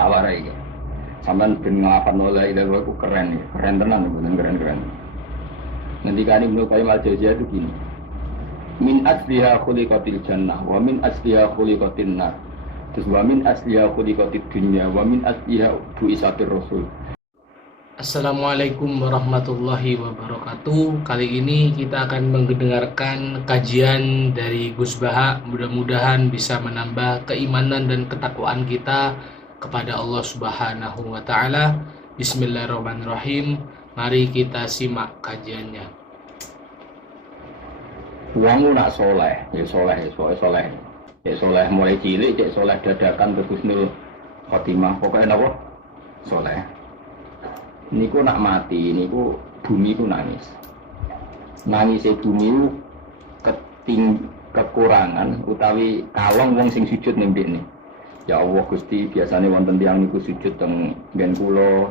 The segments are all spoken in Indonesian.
tak warai iki. Sampeyan ben nglafalno la ilaha illallah ku keren ya. Keren tenan bener keren-keren. Ngendikane Ibnu Qayyim al-Jauziyah itu gini. Min asliha khuliqatil jannah wa min asliha khuliqatin nar. Terus wa min asliha khuliqatid dunya wa min asliha bu'isatir rasul. Assalamualaikum warahmatullahi wabarakatuh. Kali ini kita akan mendengarkan kajian dari Gus Baha. Mudah-mudahan bisa menambah keimanan dan ketakwaan kita kepada Allah Subhanahu wa taala. Bismillahirrahmanirrahim. Mari kita simak kajiannya. Wong nak soleh, ya soleh. Ya soleh mulai cilik, cek soleh dadakan ke husnul khotimah. Pokoknya napa? Soleh. Niku nak mati, niku bumi ku nangis. Nangisnya bumi ku kekurangan utawi kalong wong sing sujud ning ndekne. Ya Allah Gusti, biasanya wonten tiyang niku sujud teng nggen kula,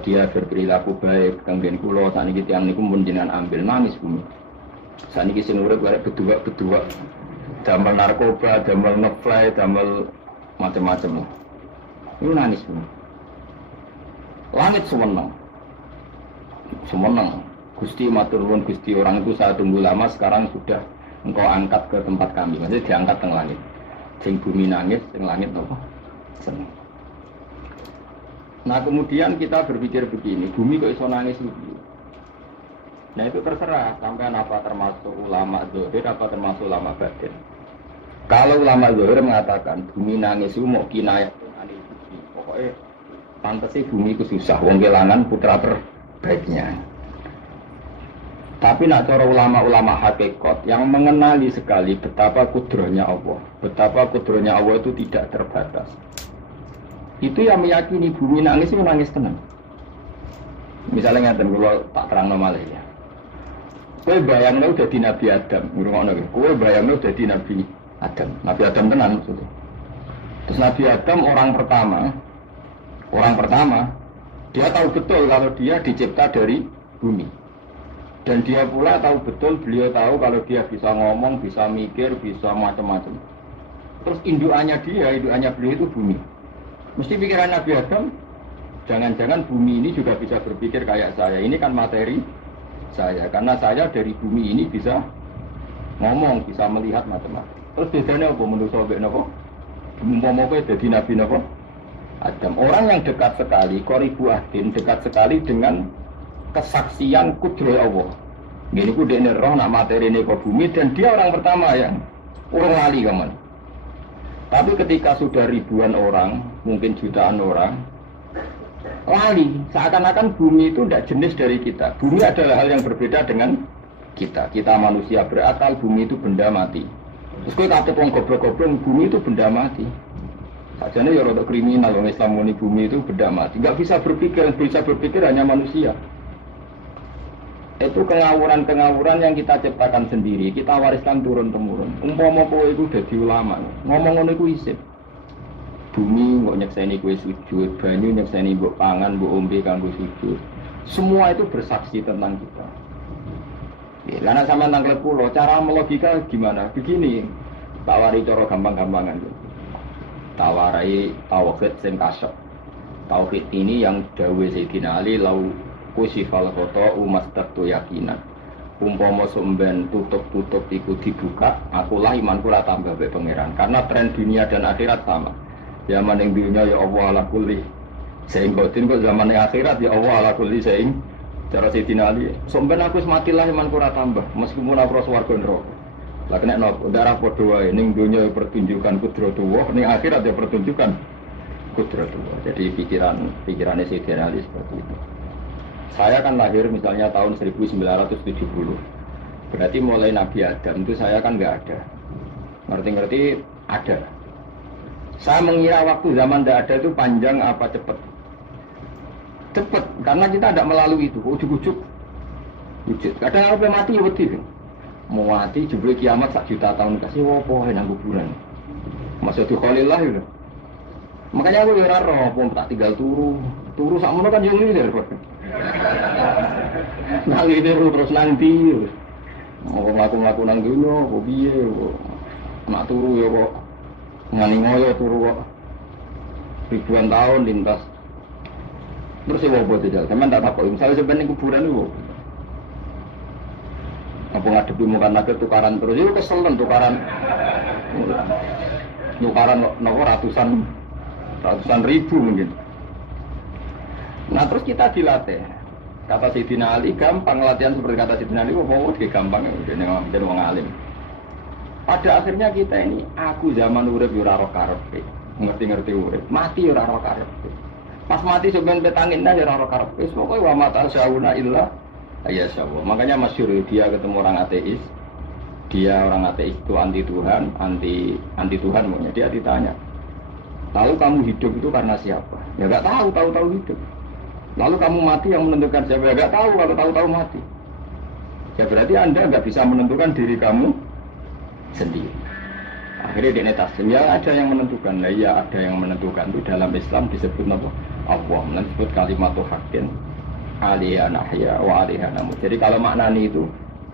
dia berperilaku baik teng nggen kula, sakniki tiyang niku mun jenengan ambil nangis bumi. Sakniki sing urip arek bedua-bedua. Damel narkoba, damel ngefly, damel macam-macam. Ini nangis bumi. Langit semenang, Gusti matur nuwun Gusti, orang itu saya tunggu lama, sekarang sudah engkau angkat ke tempat kami, maksudnya diangkat ke langit. Sing bumi nangis, sing langit apa? Senang. Nah kemudian kita berpikir begini, bumi kok iso nangis begini? Nah itu terserah, sampean apa termasuk ulama zahir, apa termasuk ulama batin. Kalau ulama zahir mengatakan bumi nangis itu mau kinayah anil Gusti, pokoknya pantas sih bumi itu susah, wong kelangan putra terbaiknya. Tapi nak cara ulama-ulama hakikat yang mengenali sekali betapa kudrohnya Allah, betapa kudrohnya Allah itu tidak terbatas. Itu yang meyakini bumi nangis itu nangis tenang. Misalnya ngeten kalau tak terang normal ya. Kowe bayangno udah di Nabi Adam, ngurungokno kowe bayangno udah di Nabi Adam. Nabi Adam tenan maksudnya. Terus Nabi Adam orang pertama, dia tahu betul kalau dia dicipta dari bumi. Dan dia pula tahu betul, beliau tahu kalau dia bisa ngomong, bisa mikir, bisa macam-macam. Terus indukannya beliau itu bumi. Mesti pikiran Nabi Adam, jangan-jangan bumi ini juga bisa berpikir kayak saya. Ini kan materi saya, karena saya dari bumi ini bisa ngomong, bisa melihat macam-macam. Terus bedanya apa menurut sobat nopo? Umpama kowe dadi Nabi nopo? Adam, orang yang dekat sekali, qoribu ahdin, dekat sekali dengan kesaksian kudroh Allah. Gini ku dekne roh nak materi ini ke bumi, dan dia orang pertama yang orang lali kaman. Tapi ketika sudah ribuan orang, mungkin jutaan orang, lali, seakan-akan bumi itu tidak jenis dari kita. Bumi adalah hal yang berbeda dengan kita. Kita manusia berakal, bumi itu benda mati. Terus kowe kate wong goblok-goblok, bumi itu benda mati. Sajane ya rada kriminal, orang Islam muni bumi itu benda mati. Enggak bisa berpikir hanya manusia. Itu kengawuran-kengawuran yang kita ciptakan sendiri, kita wariskan turun-temurun. Umpama kowe iku dadi ulama, ngomong ngono iku isip. Bumi mbok nyekseni kowe sujud, banyu nyekseni mbok pangan, mbok ombe kanggo sujud. Semua itu bersaksi tentang kita. Karena sama tanggal pulau, cara melogika gimana? Begini, tak wari cara gampang-gampangan. Tawarai tauhid sing kasyaf. Tauhid ini yang dawe Sayyidina Ali lau kusifal khoto umastartu yakinan. Umpama sumben tutup-tutup iku dibuka, akulah imanku ora tambah bae pangeran. Karena tren dunia dan akhirat sama. Zaman yang dunia ya Allah ala kulli sehingga kok zaman yang akhirat ya Allah ala kulli sehingga cara Sayyidina Ali sumben aku sematilah imanku ora tambah meskipun aku swarga neraka. Lah kena nopo darah padha wae ning donya pertunjukan kudratullah, ning akhirat ya pertunjukan kudratullah. Jadi pikirannya Sayyidina Ali seperti itu. Saya kan lahir misalnya tahun 1970. Berarti mulai Nabi Adam itu saya kan enggak ada. Ngerti-ngerti ada. Saya mengira waktu zaman tidak ada itu panjang apa cepat? Cepat, karena kita tidak melalui itu. Ujuk-ujuk wujud. Kadang kalau mati ya wedi. Mau mati jebule kiamat 1 juta tahun kasih opo nang kuburan. Maksud Khalillah itu. Makanya aku ora roh, tak tinggal turu sakmono kan yo ngene lho. Nang ini terus nanti. Mau ngaku-ngaku nang dunya opo piye kok. Nak turu ya kok ngani ngoyo turu kok. ribuan tahun lintas. Terus ya apa tidak? Teman tak takut. Misalnya sebenarnya kuburan itu, apa ngadepi muka naga tukaran terus itu keselen tukaran nopo ratusan ribu mungkin. Nah terus kita dilatih. Kata Sayyidina Ali gampang latihan seperti kata Sayyidina Ali, mau gampang jadi wong alim. Pada akhirnya kita ini, aku zaman urip ora ora karepe, ngerti-ngerti urip, mati ora ora karepe. Pas mati sebenarnya petangin ora ora karepe, pokoke wa mata sauna illa ya Allah. Makanya masyhur dia ketemu orang ateis. Dia orang ateis itu anti Tuhan, anti Tuhan makanya dia ditanya. Lalu kamu hidup itu karena siapa? Ya enggak tahu hidup. Lalu kamu mati yang menentukan siapa? Ya enggak tahu kalau tahu mati. Ya berarti Anda enggak bisa menentukan diri kamu sendiri. Akhirnya dia taslim, ya ada yang menentukan. Nah iya ada yang menentukan itu dalam Islam disebut apa? Allah, disebut kalimat haqqin. Alaiha nahya wa alaiha namut. Jadi kalau maknani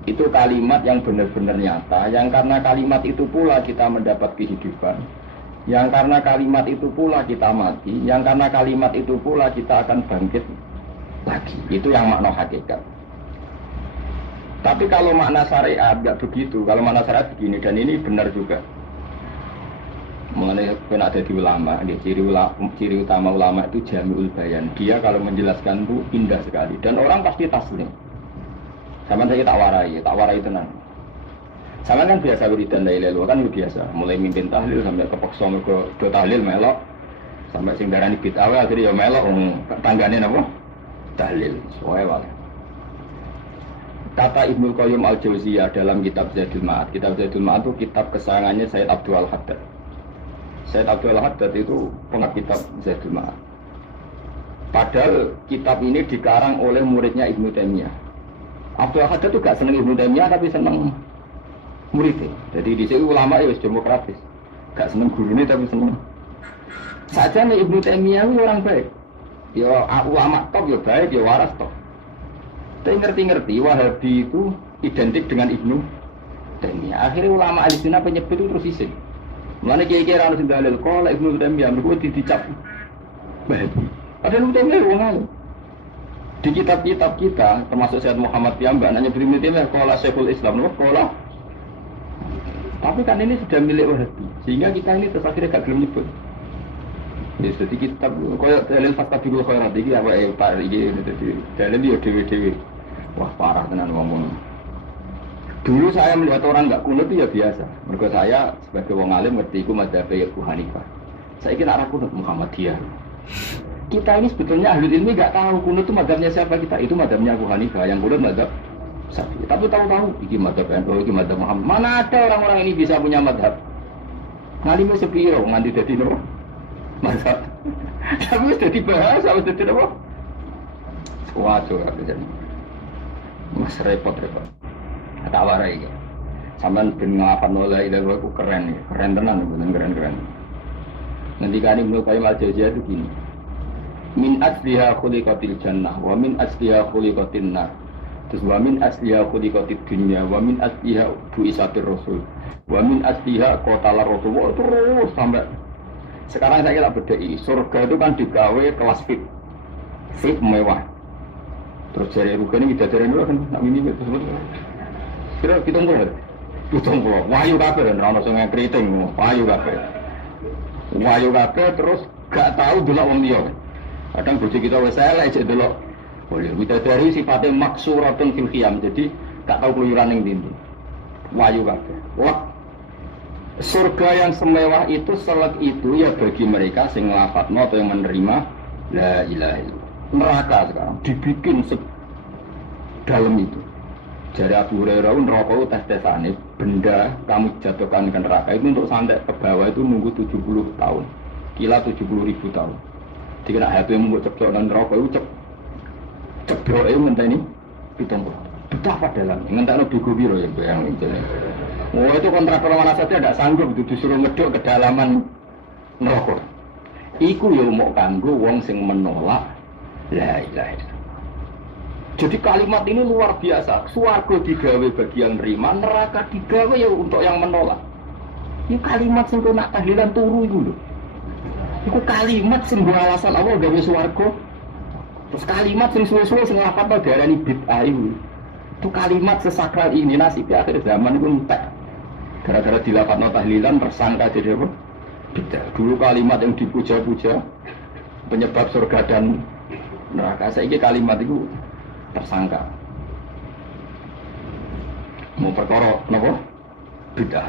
itu kalimat yang benar-benar nyata, yang karena kalimat itu pula kita mendapat kehidupan, yang karena kalimat itu pula kita mati, yang karena kalimat itu pula kita akan bangkit lagi. Itu yang makna hakikat. Tapi kalau makna syariat enggak begitu. Kalau makna syariat begini, dan ini benar juga. Mengenai kena ada di ulama, ciri utama ulama itu jami'ul bayan. Dia kalau menjelaskan itu indah sekali dan orang pasti taslim. Sama saya tak warai tenang. Sama kan biasa wiridan la ilaha illallah kan biasa, mulai mimpin tahlil sampai kepeksa mergo do tahlil melok sampai sing darani bid'ah akhirnya ya melok tanggane napa? Tahlil. Soe wae. Kata Ibnu Qayyim Al-Jauziyah dalam kitab Zadul Ma'ad. Kitab Zadul Ma'ad itu kitab kesayangannya Sayyid Abdul Al-Haddad. Sayyid Abdul Al-Haddad itu pengarang kitab Zadul Ma'ad. Padahal kitab ini dikarang oleh muridnya Ibnu Taimiyah. Abdul Al-Haddad itu gak seneng Ibnu Taimiyah tapi seneng muridnya. Jadi di sini ulama itu demokratis. Gak seneng gurunya tapi seneng. Saja nih Ibnu Taimiyah itu orang baik. Ya ulama top ya baik, ya waras top. Tapi ngerti-ngerti Wahabi itu identik dengan Ibnu Taimiyah. Akhirnya ulama Ahlussunnah penyebut itu terus isin. Mulane kiai-kiai ra ono sing dalil kok Ibnu Taimiyah mergo dicap Wahabi. Padahal Ibnu Taimiyah wong alim. Di kitab-kitab kita termasuk Syekh Muhammad Piyambak nanya Ibnu Taimiyah qala Syekhul Islam qala. Tapi kan ini sudah milik Wahabi. Sehingga kita ini terus akhirnya gak gelem nyebut. Jadi kitab koyo dalil fastabiqul khairat iki apa Pak iki dalil yo dhewe-dhewe. Wah parah tenan ngomong. Dulu saya melihat orang nggak kunut itu ya biasa. Mergo saya sebagai wong alim ngerti iku mazhab Abu Hanifah. Saya kira arah kunut Muhammadiyah. Kita ini sebetulnya ahli ilmi nggak tahu kunut itu mazhabnya siapa kita. Itu mazhabnya Abu Hanifah, yang kunut mazhab Syafi'i. Tapi tahu-tahu iki mazhab NU, iki mazhab Muhammad. Mana ada orang-orang ini bisa punya mazhab? Ngalimnya sepiro nganti dadi nopo? Mazhab. Tapi sudah dibahas, sudah dadi nopo? Waduh, jadi mas repot-repot. Tak warai ya. Sampeyan ben nglapan oleh ide ku keren tenan bener keren. Nanti kan Ibnu Qayyim Al-Jauziyah itu gini. Min asliha khuliqatil jannah wa min asliha khuliqatin nar. Terus wa min asliha khuliqatid dunya wa min asliha bu'isatir rasul. Wa min asliha qatalar rasul. Terus sampai sekarang saya kira bedai. Surga itu kan digawe kelas VIP mewah. Terus jari rugane bidadari dulu kan nak mini tersebut. Kira pitung puluh. Wahyu kabeh kan ora ono sing ngriting, wahyu kabeh. Wahyu kabeh terus gak tahu delok wong liya. Kadang bojo kita wis elek jek delok. Boleh bidadari sifatnya maksuratun fil qiyam. Jadi gak tahu keluyuran ning ndi. Wahyu kabeh. Wah. Surga yang semewah itu selek itu ya bagi mereka sing nglafadzno atau yang menerima la ilaha illallah. Neraka sekarang dibikin dalam itu. Jari Abu Hurairah neraka itu tes-tesane benda kamu jatuhkan ke neraka itu untuk santai ke bawah itu nunggu 70 tahun. Kila 70.000 tahun. Dikira HP mu ceplok nang neraka itu ceplok ngenteni 70. Betapa dalamnya. Ngentekno bego piro ya bayang ini. Oh itu kontraktor mana saja tidak sanggup disuruh ngeduk kedalaman neraka. Iku ya mau kanggo wong sing menolak la ilaha illallah. Jadi kalimat ini luar biasa. Swarga digawe bagi yang nerima, neraka digawe ya untuk yang menolak. Ini kalimat sing nak tahlilan turu itu lho. Iku kalimat sing nggo alasan Allah gawe swarga. Terus kalimat sing suwe-suwe sing lafadzno diarani bid'ah iku. Itu kalimat sesakral ini nasibnya akhir zaman itu entek. Gara-gara dilafadzno tahlilan tersangka jadi apa? Bid'ah. Dulu kalimat yang dipuja-puja penyebab surga dan neraka. Saiki kalimat itu tersangka. Mau perkara napa? Bid'ah.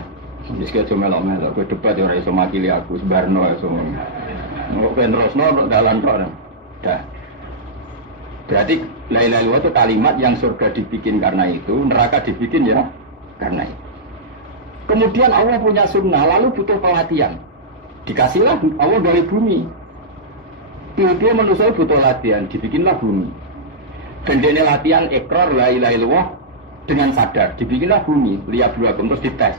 Wis kejo melok-melok kowe debat ora iso makili aku sebarno iso. Kok terusno dalan tok. Dah. Berarti la ilaha illallah itu kalimat yang surga dibikin karena itu, neraka dibikin ya karena itu. Kemudian Allah punya sunnah, lalu butuh pelatihan. Dikasihlah Allah dari bumi. Dia manusia butuh latihan, dibikinlah bumi. Gendene latihan ikrar la ilaha illallah dengan sadar, dibikinlah bumi, lihat dua terus dites.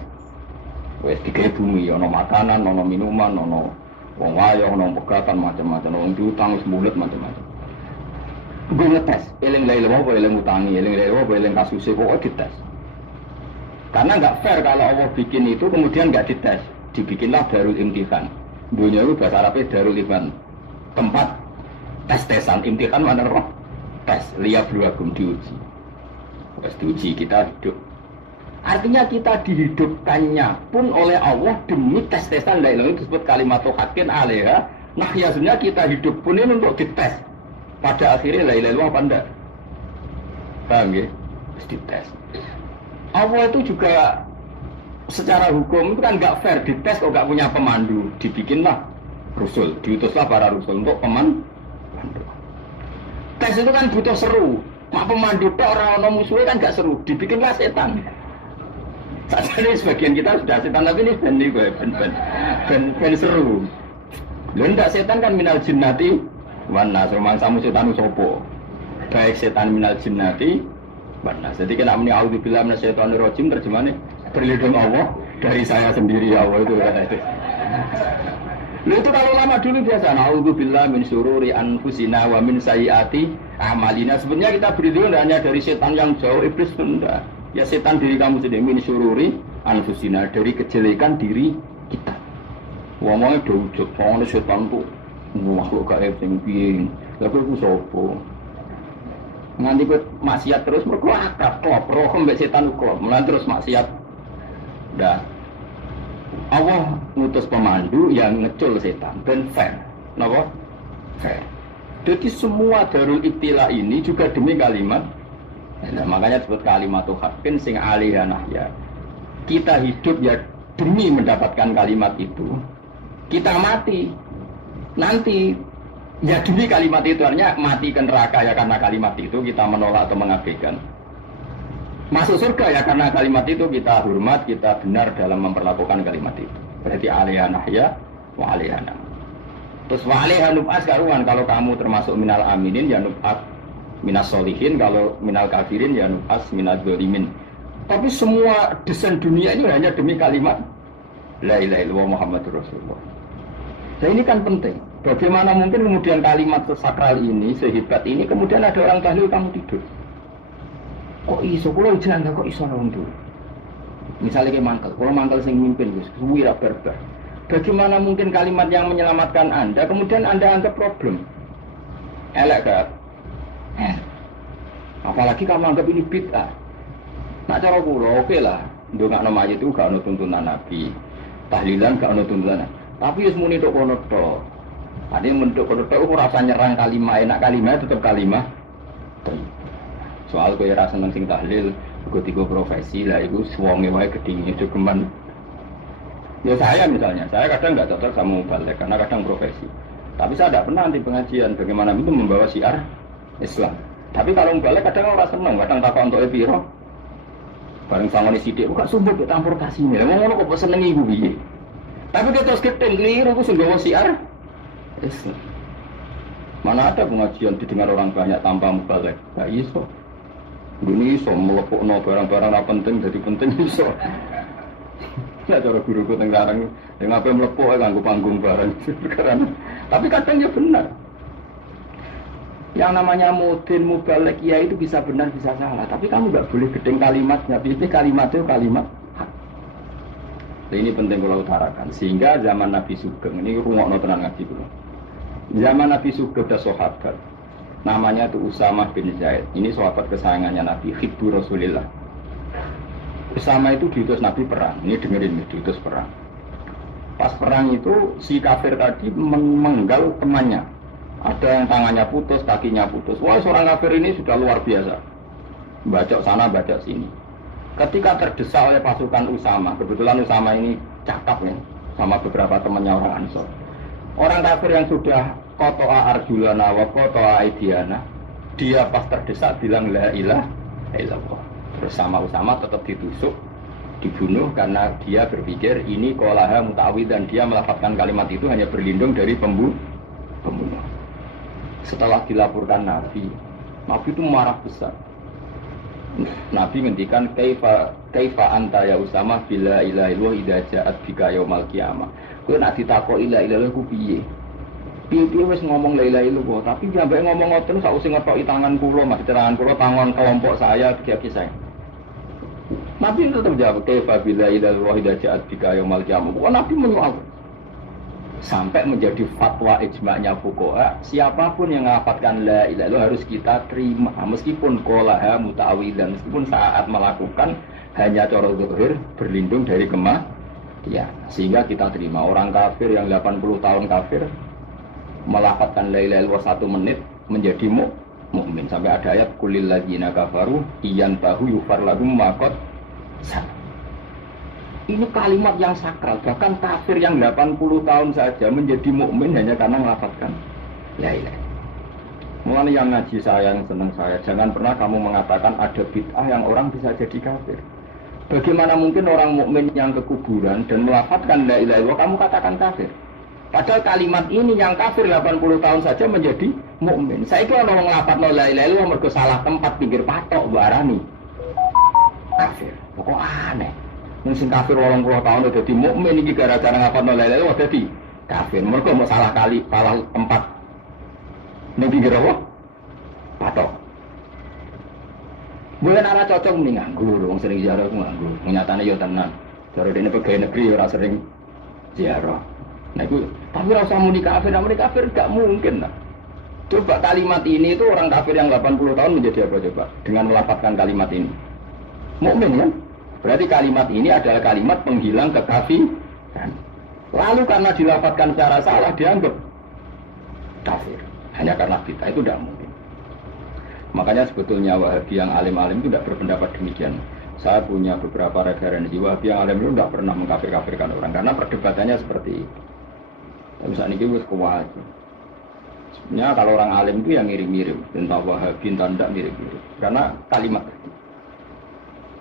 Wes digawe bumi, ono makanan, ono minuman, ono wong wayo, ono pegatan macam-macam, ono diutang wis mulut macam-macam. Gue ngetes, eling la ilaha illallah, eling utangi, eling la ilaha illallah, eling kasuse, pokoknya dites. Karena nggak fair kalau Allah bikin itu kemudian nggak dites, dibikinlah darul imtihan. Dunia itu bahasa Arabnya darul imtihan, tempat tes-tesan. Imtihan mana roh? Tes, lihat dua diuji. Pas diuji kita hidup. Artinya kita dihidupkannya pun oleh Allah demi tes-tesan la ilaha itu disebut kalimat haqqin alaiha. Nah ya sebenarnya kita hidup pun ini untuk dites. Pada akhirnya la ilaha illallah apa enggak? Paham ya? Terus dites. Allah itu juga secara hukum itu kan nggak fair, dites kok nggak punya pemandu, dibikinlah Rasul, diutuslah para Rasul untuk pemandu. Tes itu kan butuh seru, mak pemandu tok orang musuhnya kan nggak seru, dibikinlah setan. Saat ini sebagian kita sudah setan tapi ini ben seru. Lalu ndak setan kan minal jinnati wana semangsamu setan usopo. Baik setan minal jinnati wana. Jadi kena muni auzubillahi minasyaitonir rajim terjemahnya berlindung Allah dari saya sendiri ya Allah itu kata itu. Lalu itu kalau lama dulu biasa auzubillahi min syururi anfusina wa min sayyiati a'malina. Sebenarnya kita berlindung hanya dari setan yang jauh, iblis tunda. Ya setan diri kamu sendiri, min syururi anfusina, dari kejelekan diri kita. Ngomongnya dawujud, ngomongnya setan tuh makhluk gaib yang piye. Lalu itu sopo. Nanti gue maksiat terus, mereka akrab, klop, roh mbak setan klop, mulai terus maksiat. Dah, Allah ngutus pemandu yang ngecul setan, dan fair, kenapa? Fair. Jadi semua darul ibtila ini juga demi kalimat. Nah, makanya disebut kalimat haqqin sing alaiha nahya. Kita hidup ya demi mendapatkan kalimat itu. Kita mati nanti ya demi kalimat itu, artinya mati ke neraka ya karena kalimat itu kita menolak atau mengabaikan. Masuk surga ya karena kalimat itu kita hormat, kita benar dalam memperlakukan kalimat itu. Berarti alaiha nahya wa alaiha nam. Terus wa alaiha nub'as karuan, kalau kamu termasuk minal aminin ya nub'at minas solihin, kalau minal kafirin ya nub'as minal dzalimin. Tapi semua desain dunia ini hanya demi kalimat la ilaha illallah Muhammadur Rasulullah. Nah ini kan penting. Bagaimana mungkin kemudian kalimat sesakral ini, sehebat ini, kemudian ada orang tahlil kamu tidur. Kok iso? Kalau jangan kok iso orang tuh. Misalnya kayak mangkel, kalau mangkel sing mimpin, suwi ra berber. Bagaimana mungkin kalimat yang menyelamatkan Anda, kemudian Anda anggap problem? Elek gak? Apalagi kamu anggap ini bid'ah. Nak cara kula oke lah, ndongakno mayit itu gak ono tuntunan Nabi. Tahlilan gak ono tuntunan. Tapi wis muni tok kono tok. Ade mentuk kono tok ora rasa nyerang kalimat, enak kalimat tetep kalimat. Soal kowe ora seneng sing tahlil, tiga profesi lah iku wonge wae gedhinge jogeman. Ya saya misalnya, saya kadang nggak cocok sama balik karena kadang profesi. Tapi saya tidak pernah di pengajian bagaimana itu membawa syiar Islam. Tapi kalau balik kadang orang seneng, kadang takut untuk epiro. Bareng sangone sithik kok sumbut campur kasine. Ngono kok seneng ibu piye. Tapi dia terus gedeng keliru ku sing gawa syiar Islam. Mana ada pengajian didengar orang banyak tanpa mubalek? Gak iso. Ini iso melepukno barang-barang ra penting jadi penting iso. Nah, cara guruku teng larang, yang apa melepuk nganggo panggung barang. Tapi kadang ya benar. Yang namanya mudin mubalek ya itu bisa benar bisa salah. Tapi kamu nggak boleh gedeng kalimatnya. Biasanya kalimat itu kalimat hak. Ini penting kalau utarakan. Sehingga zaman Nabi Sugeng, ini rungokno tenan ngaji kula. Zaman Nabi Sugeng ada sahabat. Namanya itu Usamah bin Zaid. Ini sahabat kesayangannya Nabi, Hibbu Rasulillah. Usamah itu diutus Nabi perang. Ini dengerin, diutus perang. Pas perang itu si kafir tadi menggal temannya. Ada yang tangannya putus, kakinya putus. Wah, seorang kafir ini sudah luar biasa. Bacok sana, bacok sini. Ketika terdesak oleh pasukan Usama, kebetulan Usama ini cakap ya, sama beberapa temannya orang Ansor. Orang kafir yang sudah kotoa arjulana wa kotoa aidiana, dia pas terdesak bilang la ilaha illallah. Terus sama Usama tetap ditusuk, dibunuh karena dia berpikir ini qolaha mutawid dan dia melafazkan kalimat itu hanya berlindung dari pembunuh. Setelah dilaporkan Nabi itu marah besar. Nabi ngendikan kaifa anta ya Usama bila ilaha illallah idza ja'at bika yaumil qiyamah. Kowe nek ditakoki la ilaha illallah ku piye? Piye wis ngomong la ilaha illallah, tapi sampai ngomong ngoten sausé ngetoki tangan kula, Mas, tangan kula tangan kelompok saya kaki saya. Nabi tetap jawab kaifa bila ilaha illallah idza ja'at bika yaumil qiyamah. Nabi menjawab sampai menjadi fatwa ijma'nya fuqaha, siapapun yang melafatkan la ilaha illallah harus kita terima meskipun qolaha muta'awidan, meskipun saat melakukan hanya cara zahir berlindung dari kematian, sehingga kita terima. Orang kafir yang 80 tahun kafir melafatkan la ilaha illallah 1 menit menjadi mukmin. Sampai ada ayat kulil ladzina kafaru iyan tahu yufar lahum ma qad salaf. Ini kalimat yang sakral, bahkan kafir yang 80 tahun saja menjadi mukmin hanya karena melafazkan la ilaha. Mulanya yang ngaji saya, yang senang saya, jangan pernah kamu mengatakan ada bid'ah yang orang bisa jadi kafir. Bagaimana mungkin orang mukmin yang ke kuburan dan melafazkan la ilaha illallah kamu katakan kafir? Padahal kalimat ini yang kafir 80 tahun saja menjadi mukmin. Saya kira orang melafazkan la ilaha illallah mergo salah tempat pinggir patok barani kafir. Kok aneh. Mungkin kafir 80 tahun udah jadi mukmin iki gara-gara ngapalno la ilaha illallah dadi kafir. Mergo mau salah kali, salah tempat. Ning pinggir apa? Patok. Mungkin arah cocok nih nganggur, wong sering ziarah ku nganggur. Nyatane yo tenan. Cara dene pegawai negeri ora sering ziarah. Nah itu, tapi ora usah muni kafir gak mungkin lah. Coba kalimat ini itu orang kafir yang 80 tahun menjadi apa coba? Dengan melafazkan kalimat ini. Mukmin kan? Berarti kalimat ini adalah kalimat penghilang kekafiran. Lalu karena dilafazkan secara salah dianggap kafir. Hanya karena bid'ah itu tidak mungkin. Makanya sebetulnya Wahabi yang alim-alim itu tidak berpendapat demikian. Saya punya beberapa referensi Wahabi yang alim itu tidak pernah mengkafir-kafirkan orang karena perdebatannya seperti itu. Misalnya ini wis kuat. Sebenarnya kalau orang alim itu yang mirip-mirip, entah Wahabi entah tidak mirip-mirip. Karena kalimat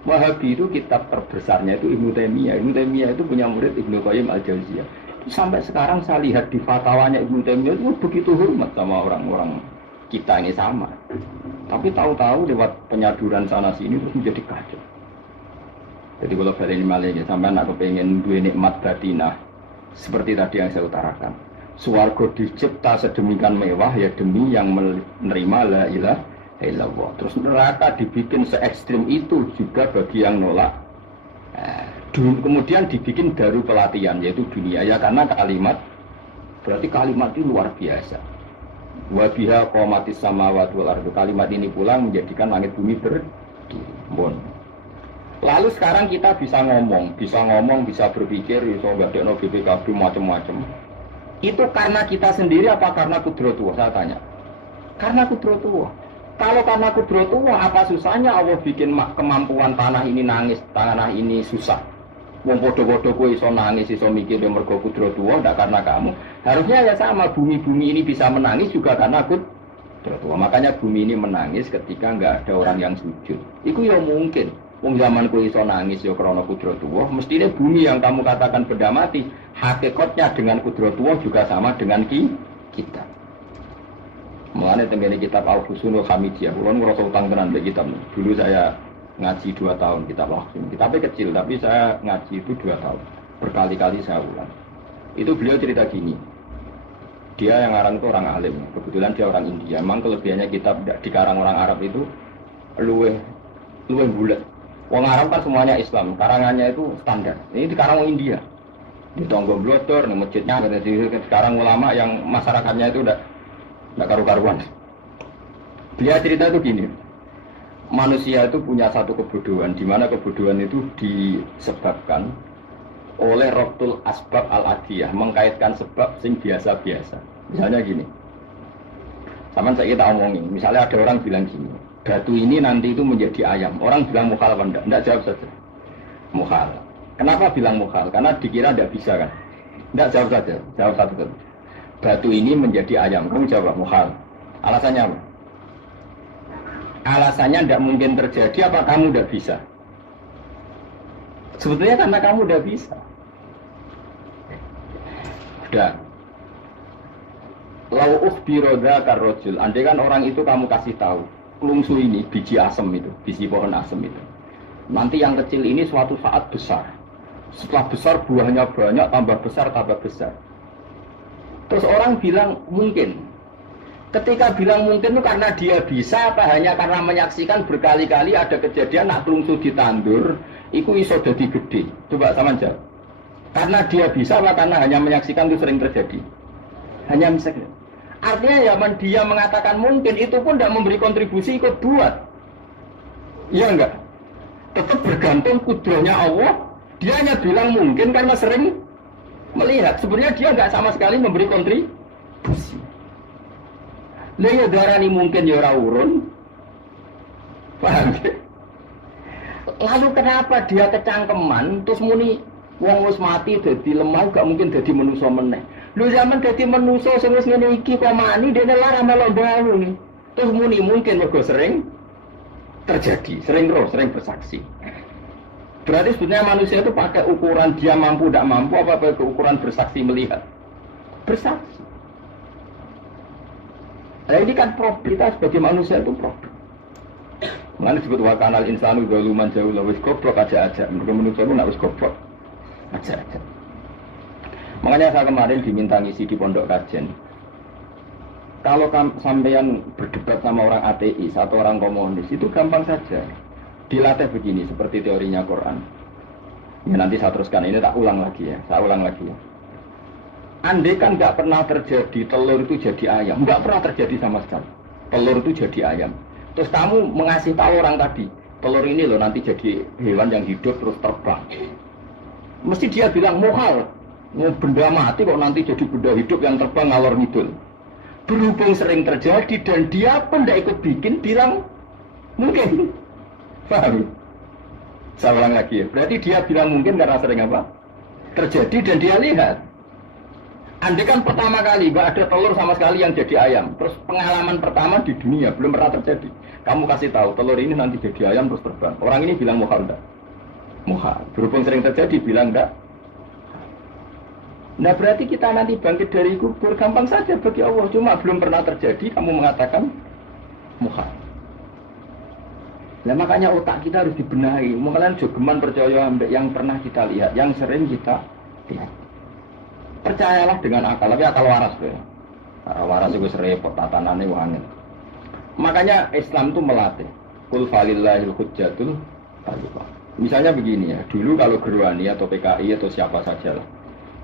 Wahabi itu kitab terbesarnya itu Ibnu Taimiyah. Ibnu Taimiyah itu punya murid Ibnu Qayyim Al-Jauziyah. Sampai sekarang saya lihat di fatwanya Ibnu Taimiyah itu begitu hormat sama orang-orang kita ini sama. Tapi tahu-tahu lewat penyaduran sana sini terus menjadi kacau. Jadi kalau balik ini malahnya sampai nak kepengen dua nikmat batinah seperti tadi yang saya utarakan. Swarga dicipta sedemikian mewah ya demi yang menerima la ilaha illallah. Terus neraka dibikin se ekstrim itu juga bagi yang nolak. Kemudian dibikin daru pelatihan yaitu dunia ya karena kalimat berarti kalimat itu luar biasa. Wa biha qamatis samawati wal ardu. Kalimat ini pula menjadikan langit bumi berdiri. Lalu sekarang kita bisa ngomong, bisa berpikir, bisa ngadekno BPKB macam-macam. Itu karena kita sendiri apa karena kudratullah? Saya tanya. Karena kudratullah. Kalau karena kudratullah, apa susahnya Allah bikin kemampuan tanah ini nangis, tanah ini susah. Wong podo-podo kowe iso nangis, iso mikir mergo kudratullah, ndak karena kamu. Harusnya ya sama, bumi-bumi ini bisa menangis juga karena kudratullah. Makanya bumi ini menangis ketika enggak ada orang yang sujud. Iku ya mungkin. Wong zaman kowe iso nangis ya krana kudratullah, mestine bumi yang kamu katakan benda mati, hakikatnya dengan kudratullah juga sama dengan kita. Mulanya tengene kitab Al-Fusunul Hamidiyah, kulon ngerasa utang tenan mbek kitab. Dulu saya ngaji 2 tahun kitab Al-Fusun. Kitabnya kecil tapi saya ngaji itu 2 tahun. Berkali-kali saya ulang. Itu beliau cerita gini. Dia yang ngarang itu orang alim. Kebetulan dia orang India. Memang kelebihannya kitab dikarang orang Arab itu luweh bulat. Wong Arab kan semuanya Islam. Karangannya itu standar. Ini dikarang orang India. di tonggo blodor, di masjidnya. Sekarang ulama yang masyarakatnya itu udah karu-karuan. Dia cerita itu gini, manusia itu punya satu kebodohan, di mana kebodohan itu disebabkan oleh Rabtul Asbab Al-Adiyah, mengkaitkan sebab sing biasa-biasa. Misalnya gini, sama saya kita omongin, misalnya ada orang bilang gini, batu ini nanti itu menjadi ayam. Orang bilang mukhal apa enggak? Enggak, jawab saja. Mukhal. Kenapa bilang mukhal? Karena dikira enggak bisa kan? Enggak, jawab saja. Jawab satu. Batu ini menjadi ayam. Kamu jawab mukhal. Alasannya apa? Alasannya tidak mungkin terjadi, apa kamu tidak bisa? Sebetulnya karena kamu tidak bisa. Udah. Lau ukhbiro dzakar rajul. Andai kan orang itu kamu kasih tahu, kelungsu ini biji asem itu, biji pohon asem itu. Nanti yang kecil ini suatu saat besar. Setelah besar buahnya banyak, tambah besar, tambah besar. Terus orang bilang mungkin. Ketika bilang mungkin itu karena dia bisa, apa hanya karena menyaksikan berkali-kali ada kejadian nak kelungsu ditandur, itu iso jadi gede. Coba sama jawab. Karena dia bisa, apa karena hanya menyaksikan itu sering terjadi? Hanya menyaksikan. Artinya ya dia mengatakan mungkin, itu pun tidak memberi kontribusi ikut buat. Iya enggak? Tetap bergantung kudrahnya Allah. Dia hanya bilang mungkin karena sering melihat. Sebenarnya dia enggak sama sekali memberi kontribusi. Lha darani mungkin ya ora urun. Paham ya? Lalu kenapa dia kecangkeman terus muni wong wis mati dadi lemah gak mungkin dadi manusa meneh. Lho zaman dadi manusa sing wis ngene iki kok mani dene lara melok bangun. Terus muni mungkin mergo sering terjadi, sering bersaksi. Berarti sebetulnya manusia itu pakai ukuran dia mampu tidak mampu apa pakai ukuran bersaksi melihat. Bersaksi. Nah ini kan problem, kita sebagai manusia itu problem. Mengenai disebut wakanal insanu zaluman jauh lah, wis goblok aja. Mereka manusia itu nak wis goblok aja. Makanya saya kemarin diminta ngisi di pondok kajian. Kalau sampean berdebat sama orang ateis atau orang komunis itu gampang saja. Dilatih begini seperti teorinya Quran. Ya, nanti saya teruskan ini tak ulang lagi ya. Saya ulang lagi ya. Andai kan nggak pernah terjadi telur itu jadi ayam, nggak pernah terjadi sama sekali. Telur itu jadi ayam. Terus kamu mengasih tahu orang tadi, telur ini loh nanti jadi hewan yang hidup terus terbang. Mesti dia bilang muhal, benda mati kok nanti jadi benda hidup yang terbang ngalor ngidul. Berhubung sering terjadi dan dia pun tidak ikut bikin, bilang mungkin. Paham? Saya ulang lagi ya. Berarti dia bilang mungkin karena sering apa? Terjadi dan dia lihat. Andai kan pertama kali gak ada telur sama sekali yang jadi ayam, terus pengalaman pertama di dunia belum pernah terjadi. Kamu kasih tahu telur ini nanti jadi ayam terus terbang. Orang ini bilang muhal enggak? Muhal. Berhubung sering terjadi bilang enggak. Nah berarti kita nanti bangkit dari kubur gampang saja bagi Allah. Cuma belum pernah terjadi kamu mengatakan muhal. Nah makanya otak kita harus dibenahi. Mungkin jogeman percaya yang pernah kita lihat, yang sering kita lihat. Percayalah dengan akal, tapi akal waras ya. Waras itu serempet, tatanannya wangil. Makanya Islam itu melatih. Qul falillahil hujjatul baligha. Misalnya begini ya, dulu kalau Gerwani atau PKI atau siapa saja lah,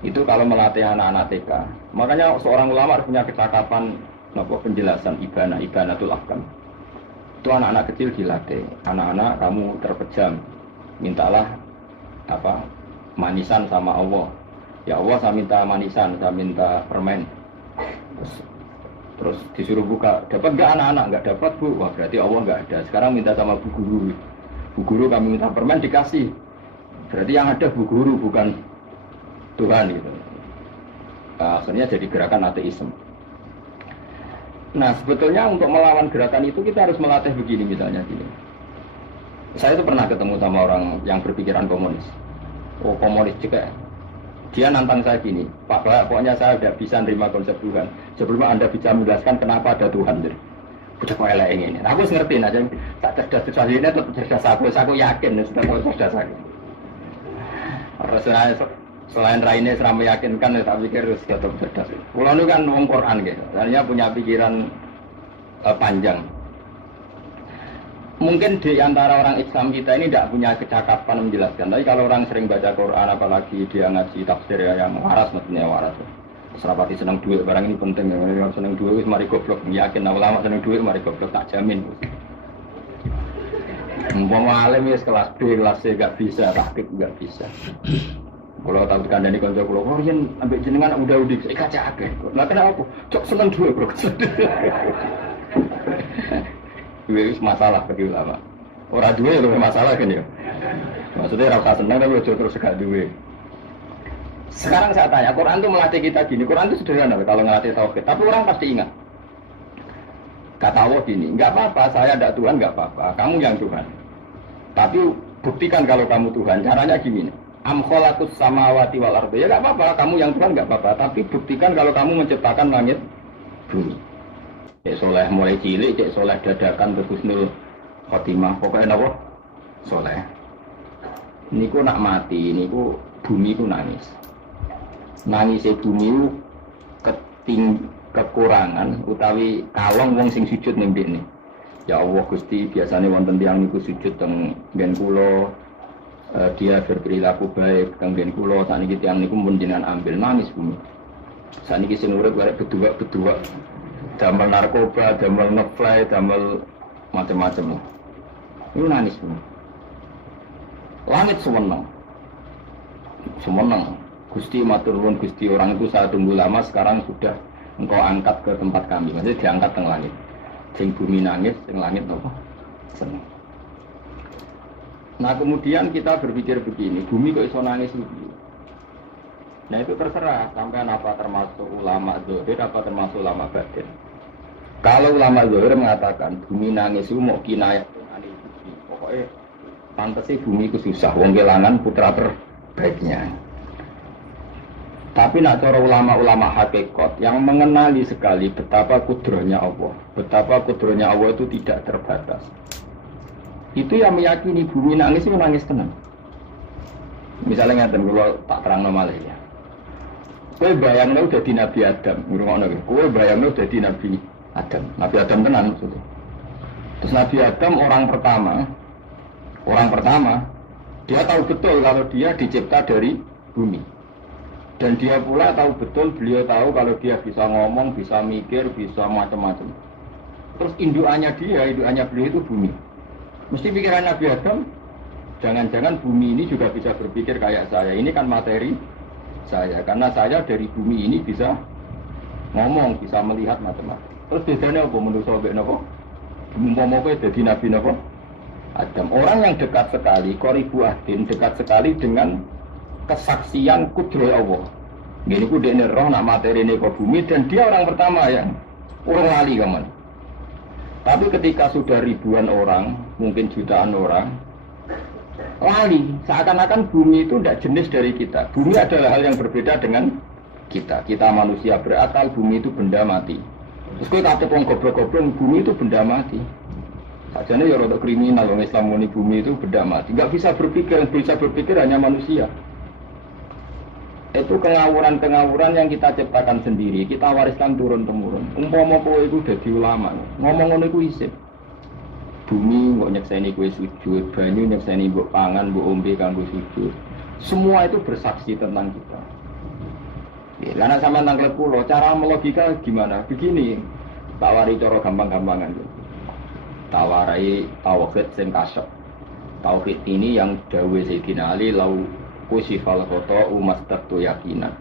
itu kalau melatih anak-anak TK, makanya seorang ulama harus punya kecakapan penjelasan ibanatul ahkam. Itu anak-anak kecil dilatih. Anak-anak kamu terpejam, mintalah manisan sama Allah. Ya Allah saya minta manisan, saya minta permen. Terus disuruh buka, dapat enggak anak-anak? Enggak dapat bu, wah berarti Allah enggak ada. Sekarang minta sama bu guru. Bu guru kami minta permen dikasih. Berarti yang ada bu guru bukan Tuhan gitu. Nah, akhirnya jadi gerakan ateisme. Nah sebetulnya untuk melawan gerakan itu kita harus melatih begini misalnya gini. Saya itu pernah ketemu sama orang yang berpikiran komunis. Oh komunis juga. Dia nantang saya gini, Pak Bapak, pokoknya saya tidak bisa menerima konsep Tuhan. Sebelum Anda bisa menjelaskan kenapa ada Tuhan. Udah kok elek ini. Aku ngerti aja, tak cerdas ini tetap cerdas aku yakin sudah tahu cerdas aku. Selain Raine serama meyakinkan, saya pikir tetap cerdas. Pulau itu kan wong Quran gitu, artinya punya pikiran panjang. Mungkin di antara orang Islam kita ini tidak punya kecakapan menjelaskan. Tapi kalau orang sering baca Quran, apalagi dia ngaji tafsir ya, yang waras, maksudnya waras. Serapati senang duit, barang ini penting. Yang senang duit, mari goblok. Yakin ulama senang duit, mari goblok, tak jamin. Umpama alim ya kelas B, kelas C gak bisa, taktik gak bisa. Kalau tahu kandani konco kulo, oh yen ambek jenengan udah saya kaca akeh. Lah kenapa? Cok seneng duit, bro. Itu masalah bagi ulama. Orang duit itu masalah kan ya. Maksudnya rasa senang tapi terus gak duit. Sekarang saya tanya, Quran itu melatih kita gini. Quran itu sederhana kalau ngelatih tauhid. Tapi orang pasti ingat. Kata Allah gini, nggak apa-apa, saya tidak Tuhan, nggak apa-apa. Kamu yang Tuhan. Tapi buktikan kalau kamu Tuhan. Caranya gini. Am khalaqus samawati wal ardi. Ya nggak apa-apa, kamu yang Tuhan nggak apa-apa. Tapi buktikan kalau kamu menciptakan langit bumi. Cek soleh mulai cilik, cek soleh dadakan ke husnul khotimah. Pokoknya apa? Soleh. Niku nak mati, niku bumi ku nangis. Nangis bumi kekurangan utawi kalong wong sing sujud ning ndekne. Ya Allah Gusti, biasanya wonten tiyang niku sujud teng nggen kula. Dia berperilaku baik teng nggen kula, sakniki tiyang niku mun jenengan ambil nangis bumi. Sakniki sing urip arek bedua-bedua. Damel narkoba, damel ngefly, damel macam-macam. Itu nangis bumi. Langit semeneng. Semeneng. Gusti matur nuwun Gusti, orang itu saya tunggu lama, sekarang sudah engkau angkat ke tempat kami. Maksudnya diangkat teng langit. Sing bumi nangis, sing langit apa? Seneng. Nah kemudian kita berpikir begini, bumi kok iso nangis begini? Nah itu terserah, sampai apa termasuk ulama zahir, apa termasuk ulama batin. Kalau ulama zahir mengatakan bumi nangis itu mau kinayah anil bumi, pokoknya pantas sih bumi itu susah, wong kelangan putra terbaiknya. Tapi nak cara ulama-ulama hakikat yang mengenali sekali betapa kudrahnya Allah, betapa kudrahnya Allah itu tidak terbatas. Itu yang meyakini bumi nangis itu nangis tenang. Misalnya ngeten kalau tak terang normal ya. Kowe bayangno dadi Nabi Adam, ngrungokno kowe. Kowe bayangno dadi Nabi Adam. Nabi Adam tenan maksudnya. Terus Nabi Adam orang pertama dia tahu betul kalau dia dicipta dari bumi. Dan dia pula tahu betul, beliau tahu kalau dia bisa ngomong, bisa mikir, bisa macam-macam. Terus indukannya beliau itu bumi. Mesti pikiran Nabi Adam, jangan-jangan bumi ini juga bisa berpikir kayak saya. Ini kan materi saya, karena saya dari bumi ini bisa ngomong, bisa melihat macam-macam. Terus bedanya apa menurut sobat nopo? Umpama kowe dadi Nabi nopo? Adam. Orang yang dekat sekali, qoribu ahdin, dekat sekali dengan kesaksian kudrah Allah. Gini ku dekne roh nak materi ini ke bumi dan dia orang pertama yang orang lali kaman. Tapi ketika sudah ribuan orang, mungkin jutaan orang, lali. Seakan-akan bumi itu tidak jenis dari kita. Bumi adalah hal yang berbeda dengan kita. Kita manusia berakal, bumi itu benda mati. Terus kita kata orang goblok-goblok, bumi itu benda mati. Sajane ya rada kriminal, orang Islam muni bumi itu benda mati. Enggak bisa berpikir hanya manusia. Itu kengawuran-kengawuran yang kita ciptakan sendiri, kita wariskan turun-temurun. Umpama kowe iku dadi ulama, ngomong ngono iku isih. Bumi mbok nyekseni kowe sujud, banyu nyekseni mbok pangan, mbok ombe kanggo sujud. Semua itu bersaksi tentang kita. Karena sama tanggal pulau, cara melogika gimana? Begini, tak wari cara gampang-gampangan. Tak warai tauhid sing kasyaf. Tauhid ini yang dawuh Sayyidina Ali lau kusifal koto umas tertu yakinan.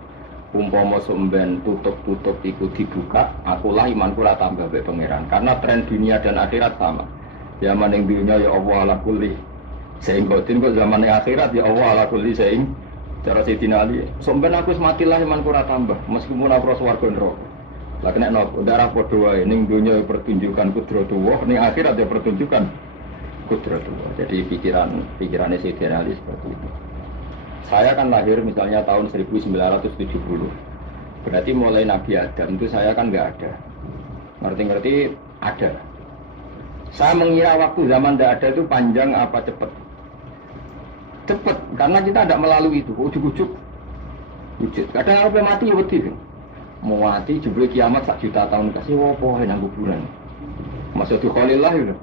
Umpama somben tutup-tutup iku dibuka, akulah imanku lah tambah bae pangeran. Karena tren dunia dan akhirat sama. Zaman yang dunia ya Allah ala kulli sehingga kok zaman yang akhirat ya Allah ala kulli sehingga cara Sayyidina Ali. Somben aku sematilah imanku lah tambah meskipun aku swarga neraka. Lah kena nopo darah padha wae ning dunia pertunjukan kudratullah, ning akhirat ya pertunjukan kudratullah. Jadi pikirannya Sayyidina Ali seperti itu. Saya kan lahir misalnya tahun 1970. Berarti mulai Nabi Adam itu saya kan nggak ada. Ngerti-ngerti ada. Saya mengira waktu zaman tidak ada itu panjang apa cepat? Cepat, karena kita tidak melalui itu. Ujuk-ujuk. Kadang kalau mati ya betul. Mau mati jebule kiamat 1 juta tahun kasih wopo nang kuburan. Maksudnya Khalillah itu.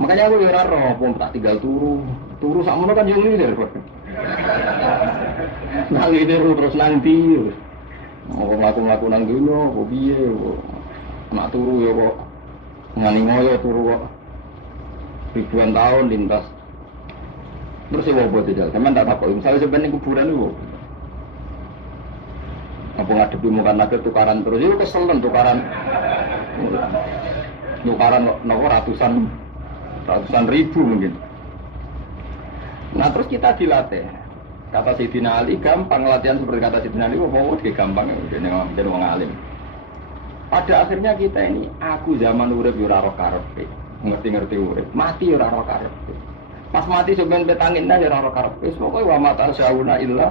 Makanya aku ya ora roh, tak tinggal turu sakmono kan yo ngene lho. Nang ngene terus nanti. Mau mlaku-mlaku nang dono, kok piye kok. Nak turu ya kok ngani ngoyo turu kok. Ribuan tahun lintas. Terus ya apa tidak? Sampeyan tak takoki, misalnya sampeyan kuburan niku. Apa ngadepi muka naga tukaran terus itu keselen tukaran nopo ratusan ribu mungkin. Nah terus kita dilatih. Kata Sayyidina Ali gampang latihan seperti kata Sayyidina Ali, oh gampang jadi wong alim. Pada akhirnya kita ini, aku zaman urip yo ora karepe, ngerti-ngerti urip, mati yo ora karepe. Pas mati sebenarnya petangin aja ora karepe, pokoke wa mata sauna illa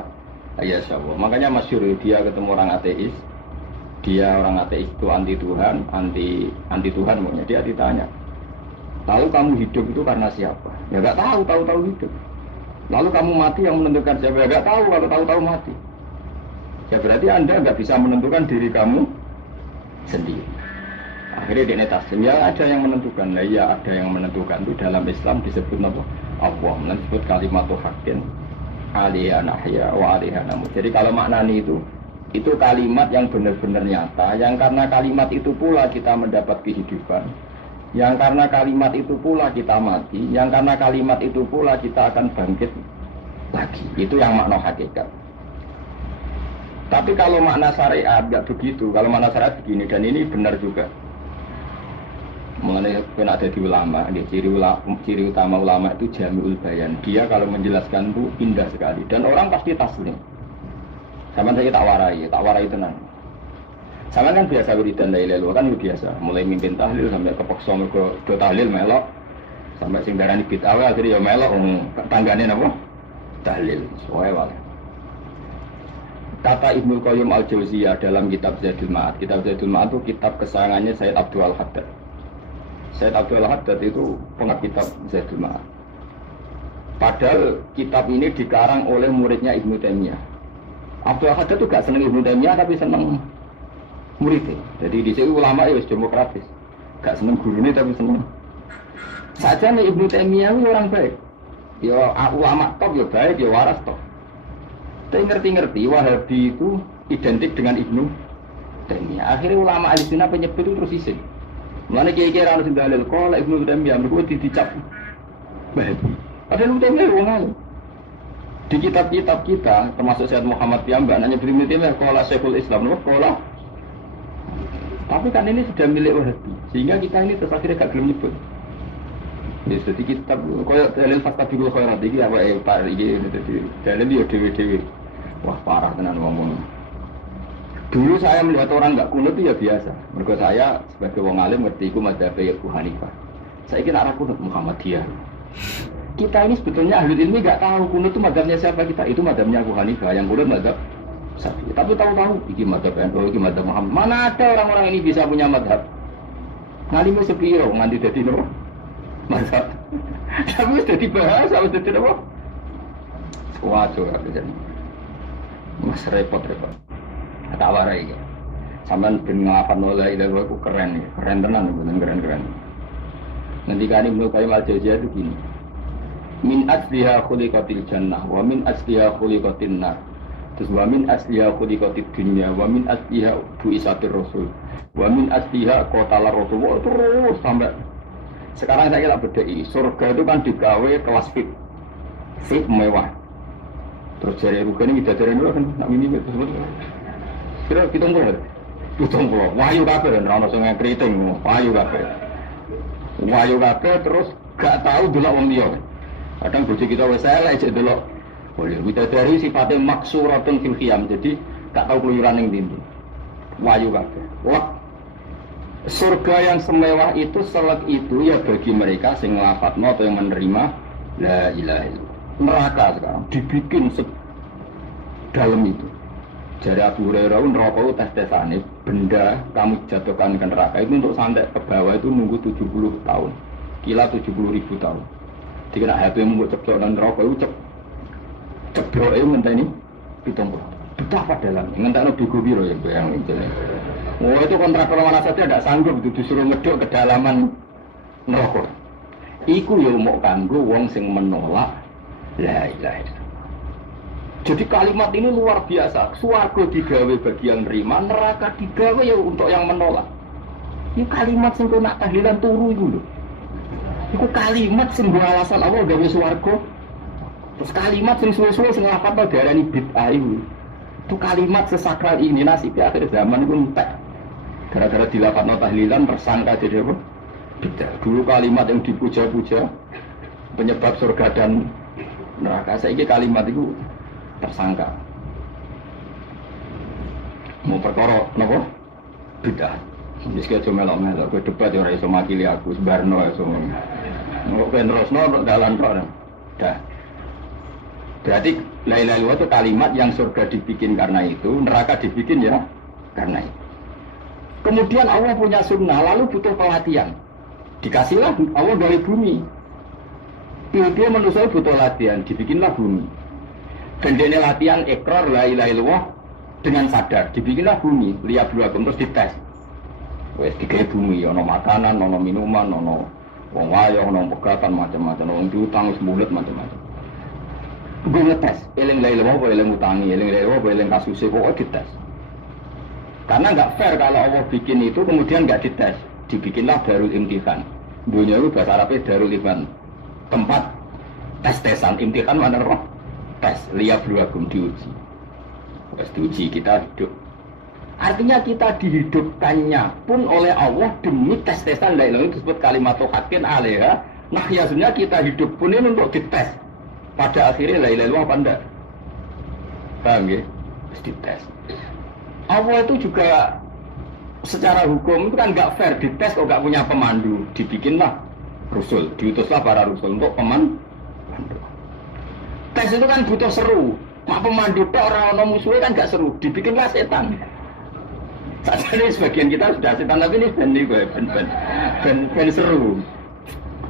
ya syawah. Makanya masyhur dia ketemu orang ateis. Dia orang ateis itu anti Tuhan, anti Tuhan makanya dia ditanya. Lalu kamu hidup itu karena siapa? Ya enggak tahu hidup. Lalu kamu mati yang menentukan siapa? Ya enggak tahu kalau tahu mati. Ya berarti Anda enggak bisa menentukan diri kamu sendiri. Akhirnya dia taslim, ya ada yang menentukan. Nah iya ada yang menentukan itu dalam Islam disebut apa? Allah, disebut kalimat haqqin. Alaiha nahya wa alaiha namut. Jadi kalau maknani itu kalimat yang benar-benar nyata, yang karena kalimat itu pula kita mendapat kehidupan, yang karena kalimat itu pula kita mati, yang karena kalimat itu pula kita akan bangkit lagi. Itu yang makna hakikat. Tapi kalau makna syariat enggak begitu. Kalau makna syariat begini, dan ini benar juga. Mengenai kena ada di ulama, ciri utama ulama itu jami'ul bayan. Dia kalau menjelaskan itu indah sekali dan orang pasti taslim. Sama saya tak warai tenang. Sama kan biasa wiridan la ilaha illallah kan biasa, mulai mimpin tahlil sampai kepeksa mergo do tahlil melok sampai sing darani bid'ah akhirnya ya melok tanggane napa? Tahlil. Soale wae. Kata Ibnu Qayyim Al-Jauziyah dalam kitab Zadul Ma'ad. Kitab Zadul Ma'ad itu kitab kesayangannya Sayyid Abdul Al-Haddad. Sayyid Abdul Al-Haddad itu pengarang kitab Zadul Ma'ad. Padahal kitab ini dikarang oleh muridnya Ibnu Taimiyah. Abdul Al-Haddad itu gak seneng Ibnu Taimiyah tapi seneng muridnya. Jadi di sini ulama itu demokratis. Gak seneng gurunya tapi seneng. Saja nih Ibnu Taimiyah itu orang baik. Ya ulama top ya baik, ya waras top. Tapi ngerti-ngerti Wahabi itu identik dengan Ibnu Taimiyah. Akhirnya ulama Ahlussunnah penyebut itu terus isin. Mulane kiai-kiai ra ono sing dalil kok Ibnu Taimiyah mergo dicap Wahabi. Padahal Ibnu Taimiyah wong alim. Di kitab-kitab kita termasuk Syekh Muhammad Piyambak nanya Ibnu Taimiyah qala Syekhul Islam lho qala. Tapi kan ini sudah milik Wahabi. Sehingga kita ini terus akhirnya gak gelem nyebut. Jadi kitab koyo dalil Fathul Khairat iki apa Pak iki dalil yo dhewe-dhewe. Wah parah tenan ngomong. Dulu saya melihat orang enggak kunut itu ya biasa. Mergo saya sebagai wong alim ngerti iku mazhab Abu Hanifah. Saya kira arah kunut Muhammadiyah. Kita ini sebetulnya ahli ilmi enggak tahu kunut itu mazhabnya siapa kita. Itu mazhabnya Abu Hanifah, yang kunut mazhab Syafi'i. Tapi tahu-tahu iki mazhab NU, iki mazhab Muhammad. Mana ada orang-orang ini bisa punya mazhab? Ngalimu sepiro nganti dadi nopo? Mazhab. Tapi sudah dibahas, sudah dadi nopo? Waduh, jadi. Mas repot-repot. Tak warai ya. Sampeyan ben nglapan oleh ide ku keren tenan bener keren. Nanti kan Ibnu Qayyim Al-Jauziyah itu gini. Min asliha khuliqatil jannah wa min asliha khuliqatin nar. Terus wa min asliha khuliqatid dunya wa min asliha bu'isatir rasul. Wa min asliha qatalar rasul. Terus sampai sekarang saya kira bedai. Surga itu kan digawe kelas VIP mewah. Terus jari rugane bidadari dulu kan nak mini tersebut. Kira pitung puluh. Wahyu kabeh kan ora ono sing ngriting, wahyu kabeh. Wahyu kabeh terus gak tahu delok wong liya. Kadang bojo kita wis elek jek delok. Boleh bidadari sifatnya maksuratun fil qiyam. Jadi gak tahu keluyuran ning ndi. Wahyu kabeh. Wah. Surga yang semewah itu selek itu ya bagi mereka sing nglafatno atau yang menerima la ilaha illallah. Neraka sekarang dibikin dalam itu. Jadi Abu Hurairah neraka itu tes-tesane benda kamu jatuhkan ke neraka itu untuk santai ke bawah itu nunggu 70 tahun. Kila 70.000 tahun. Dikira HP mu ceplok nang neraka itu ceplok ngenteni 70. Betapa dalamnya. Ngentekno bego piro ya bayang itu. Oh itu kontraktor mana saja tidak sanggup disuruh ngeduk kedalaman neraka. iku ya mau kanggo wong sing menolak la ilaha illallah. Jadi kalimat ini luar biasa. Swarga digawe bagi yang nerima, neraka digawe ya untuk yang menolak. Ini kalimat sing kok nak tahlilan turu iku lho. Iku kalimat sing nggo alasan Allah gawe swarga. Terus kalimat sing suwe-suwe sing lafadzno diarani bid'ah iku. Itu kalimat sesakral ini nasibnya akhir zaman iku entek. Gara-gara dilafadzno tahlilan tersangka jadi apa? Bid'ah. Dulu kalimat yang dipuja-puja penyebab surga dan neraka. Saiki kalimat itu tersangka. Mau perkara napa? Bid'ah. Wis kaya melok-melok kowe debat ora iso makili aku sebarno iso. Kok terusno dalan tok. Dah. Berarti la ilaha illallah itu kalimat yang surga dibikin karena itu, neraka dibikin ya karena itu. Kemudian Allah punya sunnah, lalu butuh pelatihan. Dikasihlah Allah dari bumi. Dia manusia butuh latihan, dibikinlah bumi. Gendene latihan ikrar la ilaha illallah dengan sadar, dibikinlah bumi, lihat dua terus dites. Wes digawe bumi, ono makanan, ono minuman, ono wong wayo, ono pegatan macam-macam, ono diutang wis mulut macam-macam. Gue ngetes, eling la ilaha illallah, eling utangi, eling la ilaha illallah, eling kasuse pokoknya dites. Karena nggak fair kalau Allah bikin itu kemudian nggak dites, dibikinlah darul imtihan. Dunia itu bahasa Arabnya darul imtihan, tempat tes-tesan. Imtihan mana roh? Tes, lihat luagum diuji. Pas diuji kita hidup. Artinya kita dihidupkannya pun oleh Allah demi tes-tesan la ilaha illallah, disebut kalimat haqqin alaiha. Nah ya sebenarnya kita hidup pun ini untuk dites. Pada akhirnya la ilaha illallah apa enggak? Paham ya? Terus dites. Allah itu juga secara hukum itu kan nggak fair, dites kok nggak punya pemandu, dibikinlah Rasul, diutuslah para Rasul untuk pemandu. Tes itu kan butuh seru, mak pemandu tok orang musuhnya kan nggak seru, dibikinlah setan. Saat ini sebagian kita sudah setan, tapi ini ben seru.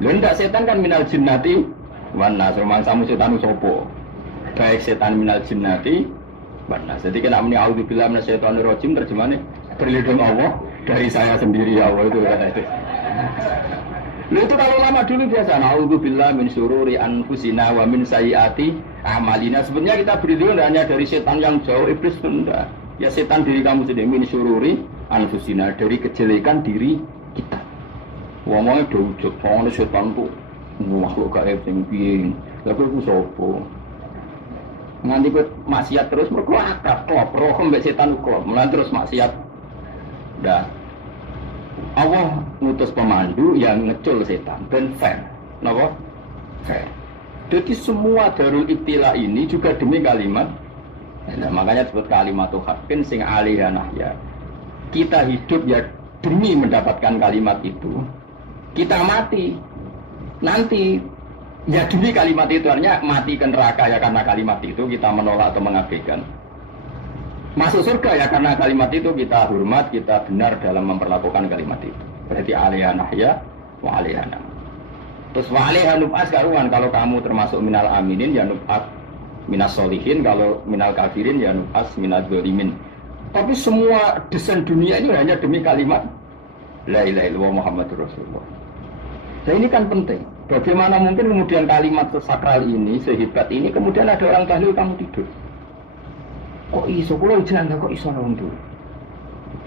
Lalu ndak setan kan minal jinnati, wana sermangsamu setan usopo, baik setan minal jinnati. Nah, jadi kena muni auzubillahi minasyaitonir rajim terjemahnya berlindung Allah dari saya sendiri ya Allah itu kata itu. Lalu itu kalau lama dulu biasa auzubillahi min syururi anfusina wa min sayyiati a'malina. Sebenarnya kita berlindung hanya dari setan yang jauh, iblis tunda. Ya setan diri kamu sendiri, min syururi anfusina, dari kejelekan diri kita. Ngomongnya dawujud, ngomongnya setan tuh makhluk gaib sing piye. Lha kuwi sapa? Nanti gue maksiat terus mergo akrab klop roh mbek setan klop mulai terus maksiat. Dah Allah ngutus pemandu yang ngecul setan dan fair. Napa? Fair. Jadi semua darul ibtila ini juga demi kalimat. Nah, makanya disebut kalimat haqqin sing alaiha nahya. Kita hidup ya demi mendapatkan kalimat itu. Kita mati nanti ya demi kalimat itu, artinya mati ke neraka ya karena kalimat itu kita menolak atau mengabaikan. Masuk surga ya karena kalimat itu kita hormat, kita benar dalam memperlakukan kalimat itu. Berarti alaiha nahya wa alaiha nam. Terus wa alaiha nub'as karuan, kalau kamu termasuk minal aminin ya nub'at minas solihin, kalau minal kafirin ya nub'as minal dzalimin. Tapi semua desain dunia ini hanya demi kalimat la ilaha illallah Muhammadur Rasulullah. Nah ini kan penting. Bagaimana mungkin kemudian kalimat sesakral ini, sehebat ini, kemudian ada orang tahlil kamu tidur. Kok iso? Kalau jangan kok iso orang tuh.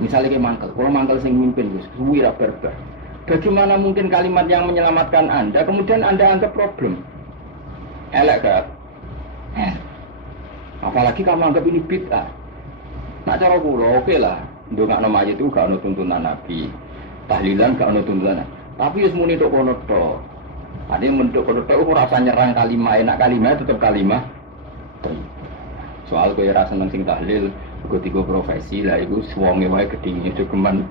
Misalnya kayak mangkel, kalau mangkel sing mimpin, suwi ra berber. Bagaimana mungkin kalimat yang menyelamatkan Anda, kemudian Anda anggap problem? Elek gak? Apalagi kamu anggap ini bid'ah. Nak cara kula oke lah, ndongakno mayit itu gak ono tuntunan Nabi. Tahlilan gak ono tuntunan. Tapi wis muni tok kono tok. Ada yang bentuk kodoh rasa nyerang kalimah, enak kalimah tetap kalimah. Soal kaya rasa seneng sing tahlil, tiga profesi lah, itu suami wae gedingnya cukuman.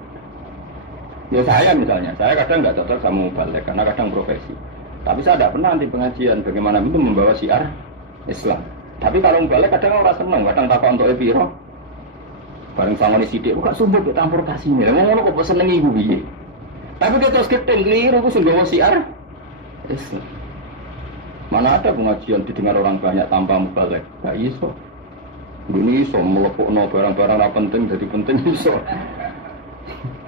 Ya saya misalnya, saya kadang nggak cocok sama balik karena kadang profesi. Tapi saya tidak pernah di pengajian bagaimana itu membawa syiar Islam. Tapi kalau balik kadang orang seneng, kadang takut untuk epiro. Bareng sangone sithik kok sumbut campur kasine. Ngono kok seneng ibu piye. Tapi kita terus keteng keliru ku sing gawa syiar Islam. Mana ada pengajian didengar orang banyak tanpa mubalek? Gak iso. Ini iso melepukno barang-barang yang penting jadi penting iso.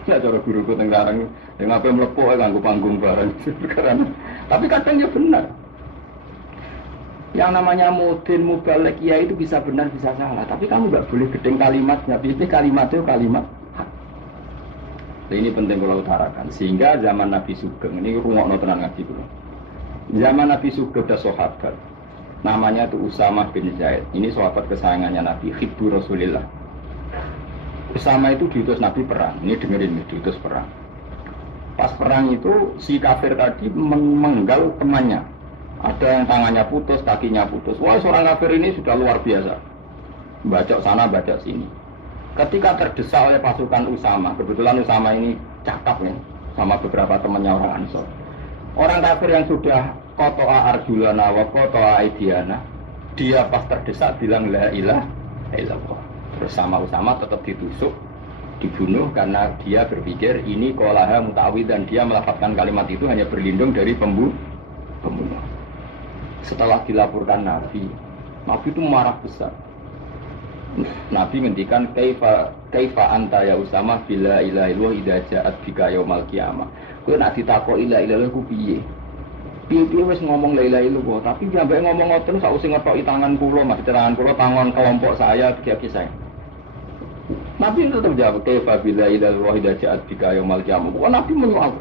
Ya cara guruku teng Larang, yang apa mlepok nganggo panggung bareng. Karena tapi kadang ya benar. Yang namanya mudin mubalek ya itu bisa benar bisa salah, tapi kamu nggak boleh gedeng kalimatnya. Biasanya kalimat itu kalimat hak. Nah, ini penting kalau utarakan. Sehingga zaman Nabi Sugeng ini rungokno tenan ngaji kula. Zaman Nabi Sugeng ada sahabat. Namanya itu Usamah bin Zaid. Ini sahabat kesayangannya Nabi, hibbu Rasulillah. Usamah itu diutus Nabi perang. Ini dengerin, diutus perang. Pas perang itu si kafir tadi menggal temannya. Ada yang tangannya putus, kakinya putus. Wah, seorang kafir ini sudah luar biasa. Bacok sana, bacok sini. Ketika terdesak oleh pasukan Usama, kebetulan Usama ini cakap ya, sama beberapa temannya orang Ansor. Orang kafir yang sudah kotoa arjulana wa kotoa aidiana, dia pas terdesak bilang la ilaha illallah. Terus sama Usama tetap ditusuk, dibunuh karena dia berpikir ini qolaha mutawid dan dia melafazkan kalimat itu hanya berlindung dari pembunuh. Setelah dilaporkan Nabi itu marah besar. Nabi ngendikan kaifa anta ya Usama bila ilaha illallah idza ja'at bika yaumul qiyamah. Kowe nek ditakoki la ilaha illallah ku piye? Piye wis ngomong la ilaha illallah, tapi sampai ngomong ngoten sausé ngetoki tangan kula, Mas, tangan kula tangan kelompok saya kaki saya. Nabi tetap jawab kaifa bila ilaha illallah idza ja'at bika yaumul qiyamah. Nabi menjawab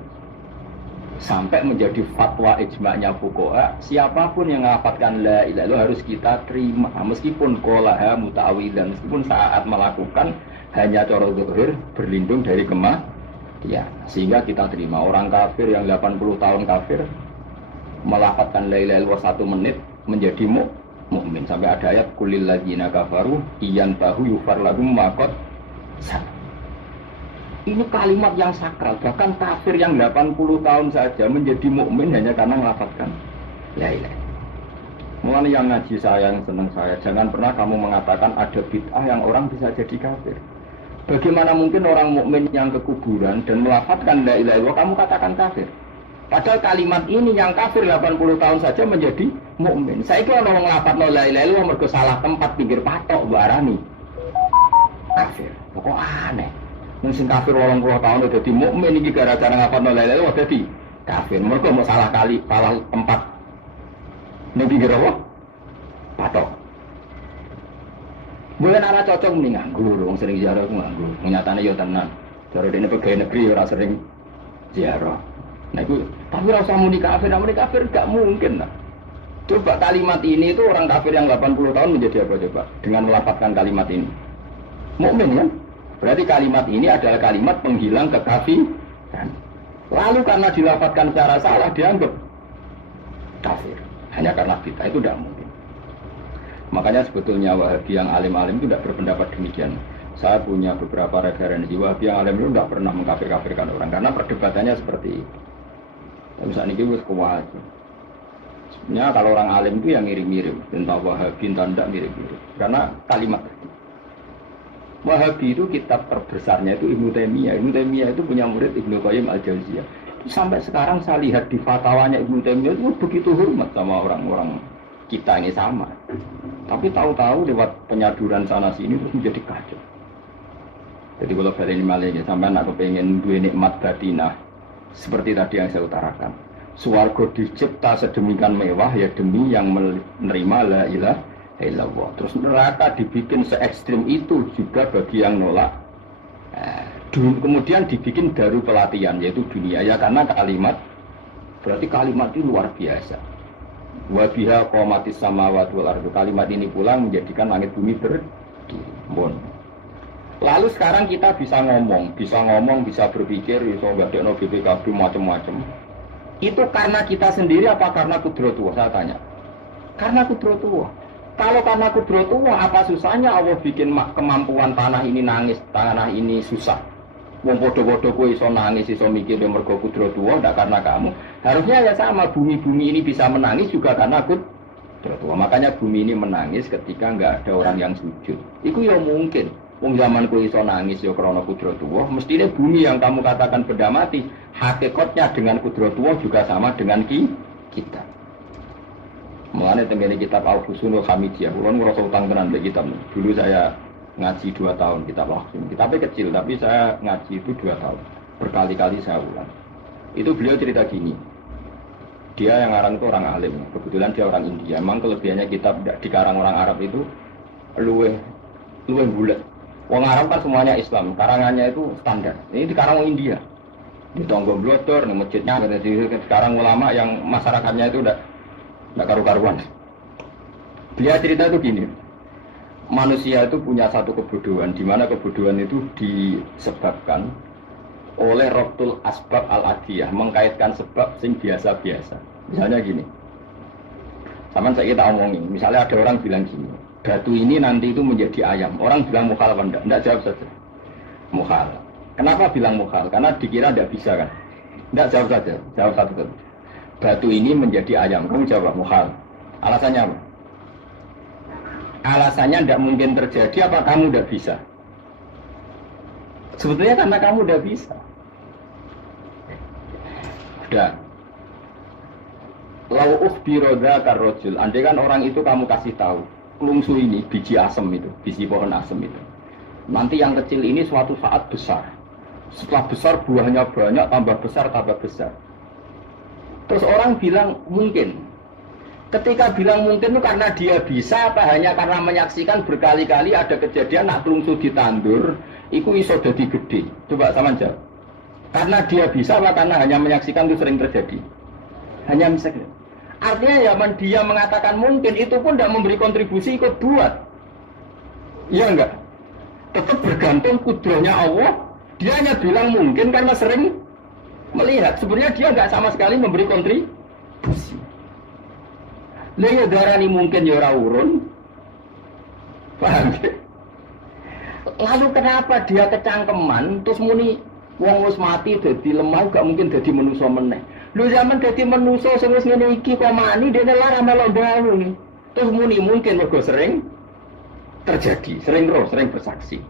sampai menjadi fatwa ijma'nya fuqaha, siapapun yang melafatkan la ilaha illallah harus kita terima meskipun qolaha muta'awidan, meskipun saat melakukan hanya cara zahir berlindung dari kematian, sehingga kita terima. Orang kafir yang 80 tahun kafir melafatkan la ilaha illallah 1 menit menjadi mukmin. Sampai ada ayat kulil ladzina kafaru iyan bahu yufar lahum maqad sat. Ini kalimat yang sakral, bahkan kafir yang 80 tahun saja menjadi mukmin hanya karena melafazkan la ilaha. Mulanya yang ngaji saya, yang senang saya, jangan pernah kamu mengatakan ada bid'ah yang orang bisa jadi kafir. Bagaimana mungkin orang mukmin yang ke kuburan dan melafazkan la ilaha illallah kamu katakan kafir? Padahal kalimat ini yang kafir 80 tahun saja menjadi mukmin. Saya kira orang melafazkan la ilaha illallah mergo salah tempat pinggir patok barani kafir. Kok aneh. Mungkin kafir 80 tahun udah jadi mukmin iki gara-gara ngapalno la ilaha illallah dadi kafir. Mergo mau salah kali, salah tempat. Ning pinggir apa? Patok. Boleh nara cocok nih nganggur, wong sering ziarah ku nganggur. Nyatane yo tenan. Cara dene pegawai negeri ora sering ziarah. Nah itu, tapi ora usah muni kafir gak mungkin lah. Coba kalimat ini itu orang kafir yang 80 tahun menjadi apa coba? Dengan melafazkan kalimat ini. Mukmin kan? Berarti kalimat ini adalah kalimat penghilang kekafiran. Lalu karena dilafazkan secara salah dianggap kafir. Hanya karena bid'ah itu tidak mungkin. Makanya sebetulnya Wahabi yang alim-alim itu tidak berpendapat demikian. Saya punya beberapa referensi Wahabi yang alim itu tidak pernah mengkafir-kafirkan orang karena perdebatannya seperti itu. Misalnya ini wis kuat. Sebenarnya kalau orang alim itu yang mirip-mirip, tentang Wahabi tanda mirip-mirip. Karena kalimat Wahabi itu kitab terbesarnya itu Ibnu Taimiyah. Ibnu Taimiyah itu punya murid Ibnu Qayyim Al-Jauziyah. Sampai sekarang saya lihat di fatwanya Ibnu Taimiyah itu begitu hormat sama orang-orang kita ini sama. Tapi tahu-tahu lewat penyaduran sana sini terus menjadi kacau. Jadi kalau balik ini malahnya sampai nak kepengen dua nikmat batinah seperti tadi yang saya utarakan. Swarga dicipta sedemikian mewah ya demi yang menerima la ilaha illallah. Terus neraka dibikin se ekstrim itu juga bagi yang nolak. Kemudian dibikin daru pelatihan yaitu dunia ya karena kalimat berarti kalimat itu luar biasa. Wa biha qamatis samawati wal ardu. Kalimat ini pula menjadikan langit bumi berdiri. Lalu sekarang kita bisa ngomong, bisa berpikir, bisa ngadekno BPKB macam-macam. Itu karena kita sendiri apa karena kudratullah? Saya tanya. Karena kudratullah. Kalau karena kudratullah, apa susahnya Allah bikin kemampuan tanah ini nangis, tanah ini susah. Wong podo-podo kowe iso nangis, iso mikir mergo kudratullah, ndak karena kamu. Harusnya ya sama, bumi-bumi ini bisa menangis juga karena kudratullah. Makanya bumi ini menangis ketika enggak ada orang yang sujud. Iku ya mungkin. Wong zaman kowe iso nangis ya krana kudratullah, mestine bumi yang kamu katakan benda mati, hakikatnya dengan kudratullah juga sama dengan kita. Mulane tengene kitab Al-Fusunul Hamidiyah, kula ngrasa utang tenan mbek kitab. Dulu saya ngaji 2 tahun kitab Wahsim. Kitabnya kecil, tapi saya ngaji itu 2 tahun. Berkali-kali saya ulang. Itu beliau cerita gini. Dia yang ngarang itu orang alim. Kebetulan dia orang India. Emang kelebihannya kitab dikarang orang Arab itu luweh bulat. Wong Arab kan semuanya Islam. Karangannya itu standar. Ini dikarang orang India. Di Tonggo Blodor, di masjidnya. Sekarang ulama yang masyarakatnya itu udah karu-karuan. Dia cerita itu gini. Manusia itu punya satu kebodohan, di mana kebodohan itu disebabkan oleh Rabtul Asbab Al-Adiyah, mengkaitkan sebab sing biasa-biasa. Misalnya gini, sama saya kita omongin, misalnya ada orang bilang gini, batu ini nanti itu menjadi ayam. Orang bilang mukhal apa enggak? Enggak, jawab saja. Mukhal. Kenapa bilang mukhal? Karena dikira enggak bisa kan? Enggak, jawab saja. Jawab satu-satu. Batu ini menjadi ayam. Kamu jawab mukhal. Alasannya apa? Alasannya tidak mungkin terjadi, apa kamu tidak bisa? Sebetulnya karena kamu tidak bisa. Udah. Lau ukhbiro dzakar rajul. Andai kan orang itu kamu kasih tahu, kelungsu ini biji asem itu, biji pohon asem itu. Nanti yang kecil ini suatu saat besar. Setelah besar buahnya banyak, tambah besar, tambah besar. Terus orang bilang mungkin. Ketika bilang mungkin itu karena dia bisa, apa hanya karena menyaksikan berkali-kali ada kejadian nak telungsu ditandur, itu iso jadi gede. Coba sama jawab. Karena dia bisa, apa karena hanya menyaksikan itu sering terjadi? Hanya menyaksikan. Artinya ya dia mengatakan mungkin, itu pun tidak memberi kontribusi ikut buat. Iya enggak? Tetap bergantung kudrahnya Allah. Dia hanya bilang mungkin karena sering melihat. Sebenarnya dia enggak sama sekali memberi kontribusi. Lha darani mungkin ya ora urun. Paham? Lalu kenapa dia kecangkeman terus muni wong wis mati dadi lemah gak mungkin dadi manusa meneh. Lho zaman dadi manusa sing wis ngene iki kok mani dene lara melok dalu. Terus muni mungkin mergo sering terjadi, sering bersaksi.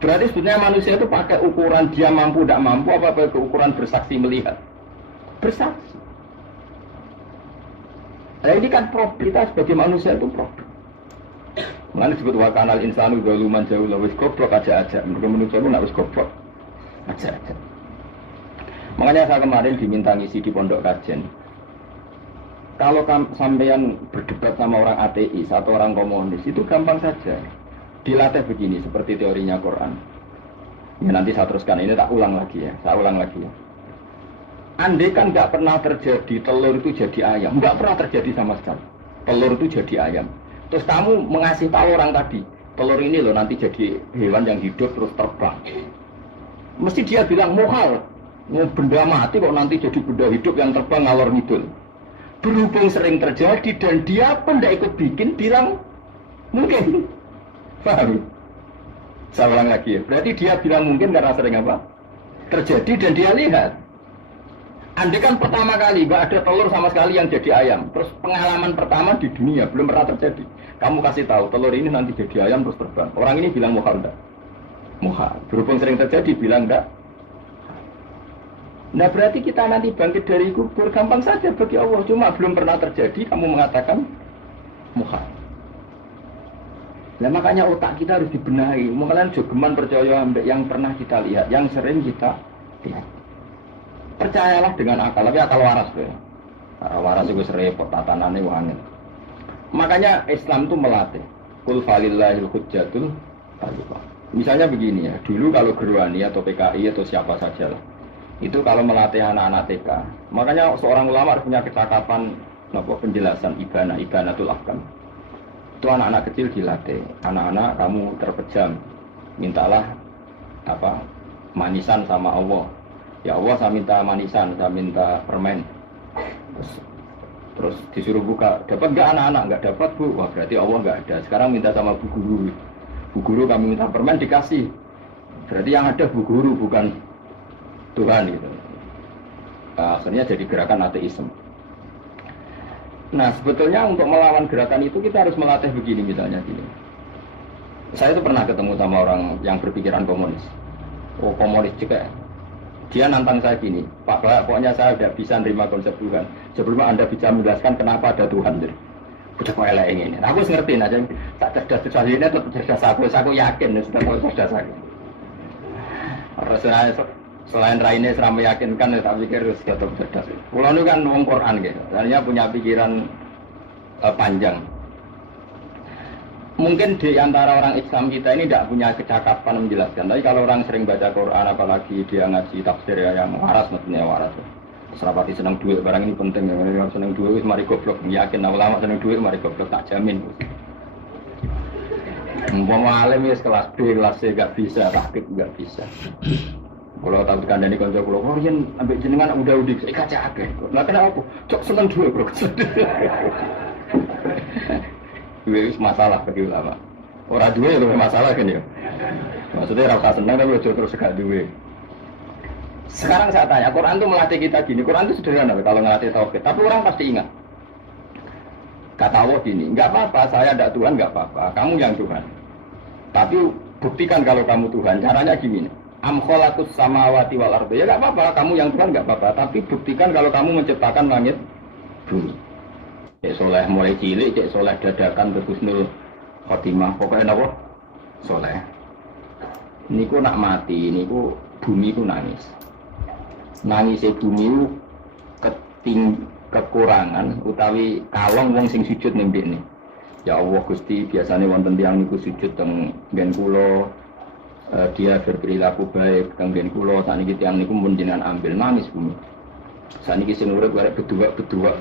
Berarti sebetulnya manusia itu pakai ukuran dia mampu tidak mampu apa pakai ukuran bersaksi melihat. Bersaksi. Nah ini kan problem, kita sebagai manusia itu problem. Mengenai disebut wakanal insanu zaluman jauh wis goblok aja. Mereka manusia itu nak wis goblok aja. Makanya saya kemarin diminta ngisi di pondok kajian. Kalau sampean berdebat sama orang ateis atau orang komunis itu gampang saja. Dilatih begini seperti teorinya Quran. Ya, nanti saya teruskan ini tak ulang lagi ya. Saya ulang lagi ya. Andai kan nggak pernah terjadi telur itu jadi ayam, nggak pernah terjadi sama sekali. Telur itu jadi ayam. Terus kamu mengasih tahu orang tadi, telur ini loh nanti jadi hewan yang hidup terus terbang. Mesti dia bilang muhal, benda mati kok nanti jadi benda hidup yang terbang ngalor ngidul. Berhubung sering terjadi dan dia pun tidak ikut bikin, bilang mungkin. Paham? Saya ulang lagi ya. Berarti dia bilang mungkin karena sering apa? Terjadi dan dia lihat. Andai kan pertama kali nggak ada telur sama sekali yang jadi ayam, terus pengalaman pertama di dunia belum pernah terjadi. Kamu kasih tahu telur ini nanti jadi ayam terus terbang. Orang ini bilang muhal enggak? Muhal. Berhubung sering terjadi bilang enggak. Nah berarti kita nanti bangkit dari kubur gampang saja bagi Allah. Cuma belum pernah terjadi kamu mengatakan muhal. Nah makanya otak kita harus dibenahi. Mungkin jogeman percaya yang pernah kita lihat, yang sering kita lihat. Percayalah dengan akal, tapi akal waras ya. Waras itu serempet, tatanannya wangi. Makanya Islam itu melatih. Qul falillahil hujjatul baligha. Misalnya begini ya, dulu kalau Gerwani atau PKI atau siapa saja lah, itu kalau melatih anak-anak TK, makanya seorang ulama harus punya kecakapan penjelasan ibanatul ahkam. Itu anak-anak kecil dilatih. Anak-anak kamu terpejam, mintalah manisan sama Allah. Ya Allah saya minta manisan, saya minta permen. Terus disuruh buka, dapat nggak anak-anak? Nggak dapat bu, wah berarti Allah nggak ada. Sekarang minta sama bu guru. Bu guru kami minta permen dikasih. Berarti yang ada bu guru bukan Tuhan gitu. Nah, akhirnya jadi gerakan ateisme. Nah sebetulnya untuk melawan gerakan itu kita harus melatih begini misalnya gini. Saya itu pernah ketemu sama orang yang berpikiran komunis. Oh komunis juga. Dia nantang saya gini, Pak Bapak, pokoknya saya tidak bisa menerima konsep Tuhan sebelum Anda bisa menjelaskan kenapa ada Tuhan. Udah kok elek ini. Aku wis ngerti aja tak cerdas ini tetap cerdas aku yakin sudah kok cerdas aku. Rasanya selain raine serama meyakinkan ya tak pikir harus tetap cerdas. Kulo nu kan wong Quran gitu. Artinya punya pikiran panjang. Mungkin di antara orang Islam kita ini tidak punya kecakapan menjelaskan. Tapi kalau orang sering baca Quran, apalagi dia ngaji tafsir ya, yang waras maksudnya waras. Serapati senang duit, barang ini penting ya. Kalau senang duit, mari goblok. Yakin ulama senang duit, mari goblok, tak jamin. Umpama alim ya kelas B, kelas C gak bisa, taktik gak bisa. Kalau tahu kandani konco kulo, oh yen ambek jenengan udah saya kaca akeh. Lah kenapa? Cok seneng duit, bro. Duit masalah bagi ulama. Orang duit itu masalah kan ya. Maksudnya rasa senang tapi terus gak duit. Sekarang saya tanya, Quran itu melatih kita gini. Quran itu sederhana kalau ngelatih tauhid. Tapi orang pasti ingat. Kata Allah gini, nggak apa-apa, saya tidak Tuhan, nggak apa-apa. Kamu yang Tuhan. Tapi buktikan kalau kamu Tuhan. Caranya gini. Am khalaqus samawati wal ardi. Ya nggak apa-apa, kamu yang Tuhan nggak apa-apa. Tapi buktikan kalau kamu menciptakan langit bumi. Cek soleh mulai cilik, cek soleh dadakan ke husnul khotimah. Pokoknya apa? Soleh. Niku nak mati, niku bumi ku nangis. Nangis bumi kekurangan utawi kalong wong sing sujud ning ndekne. Ya Allah Gusti, biasanya wonten tiyang niku sujud teng nggen kula, dia berperilaku baik teng nggen kula, sakniki tiyang niku mun jenengan ambil nangis bumi. Sakniki sing urip arek bedua-bedua.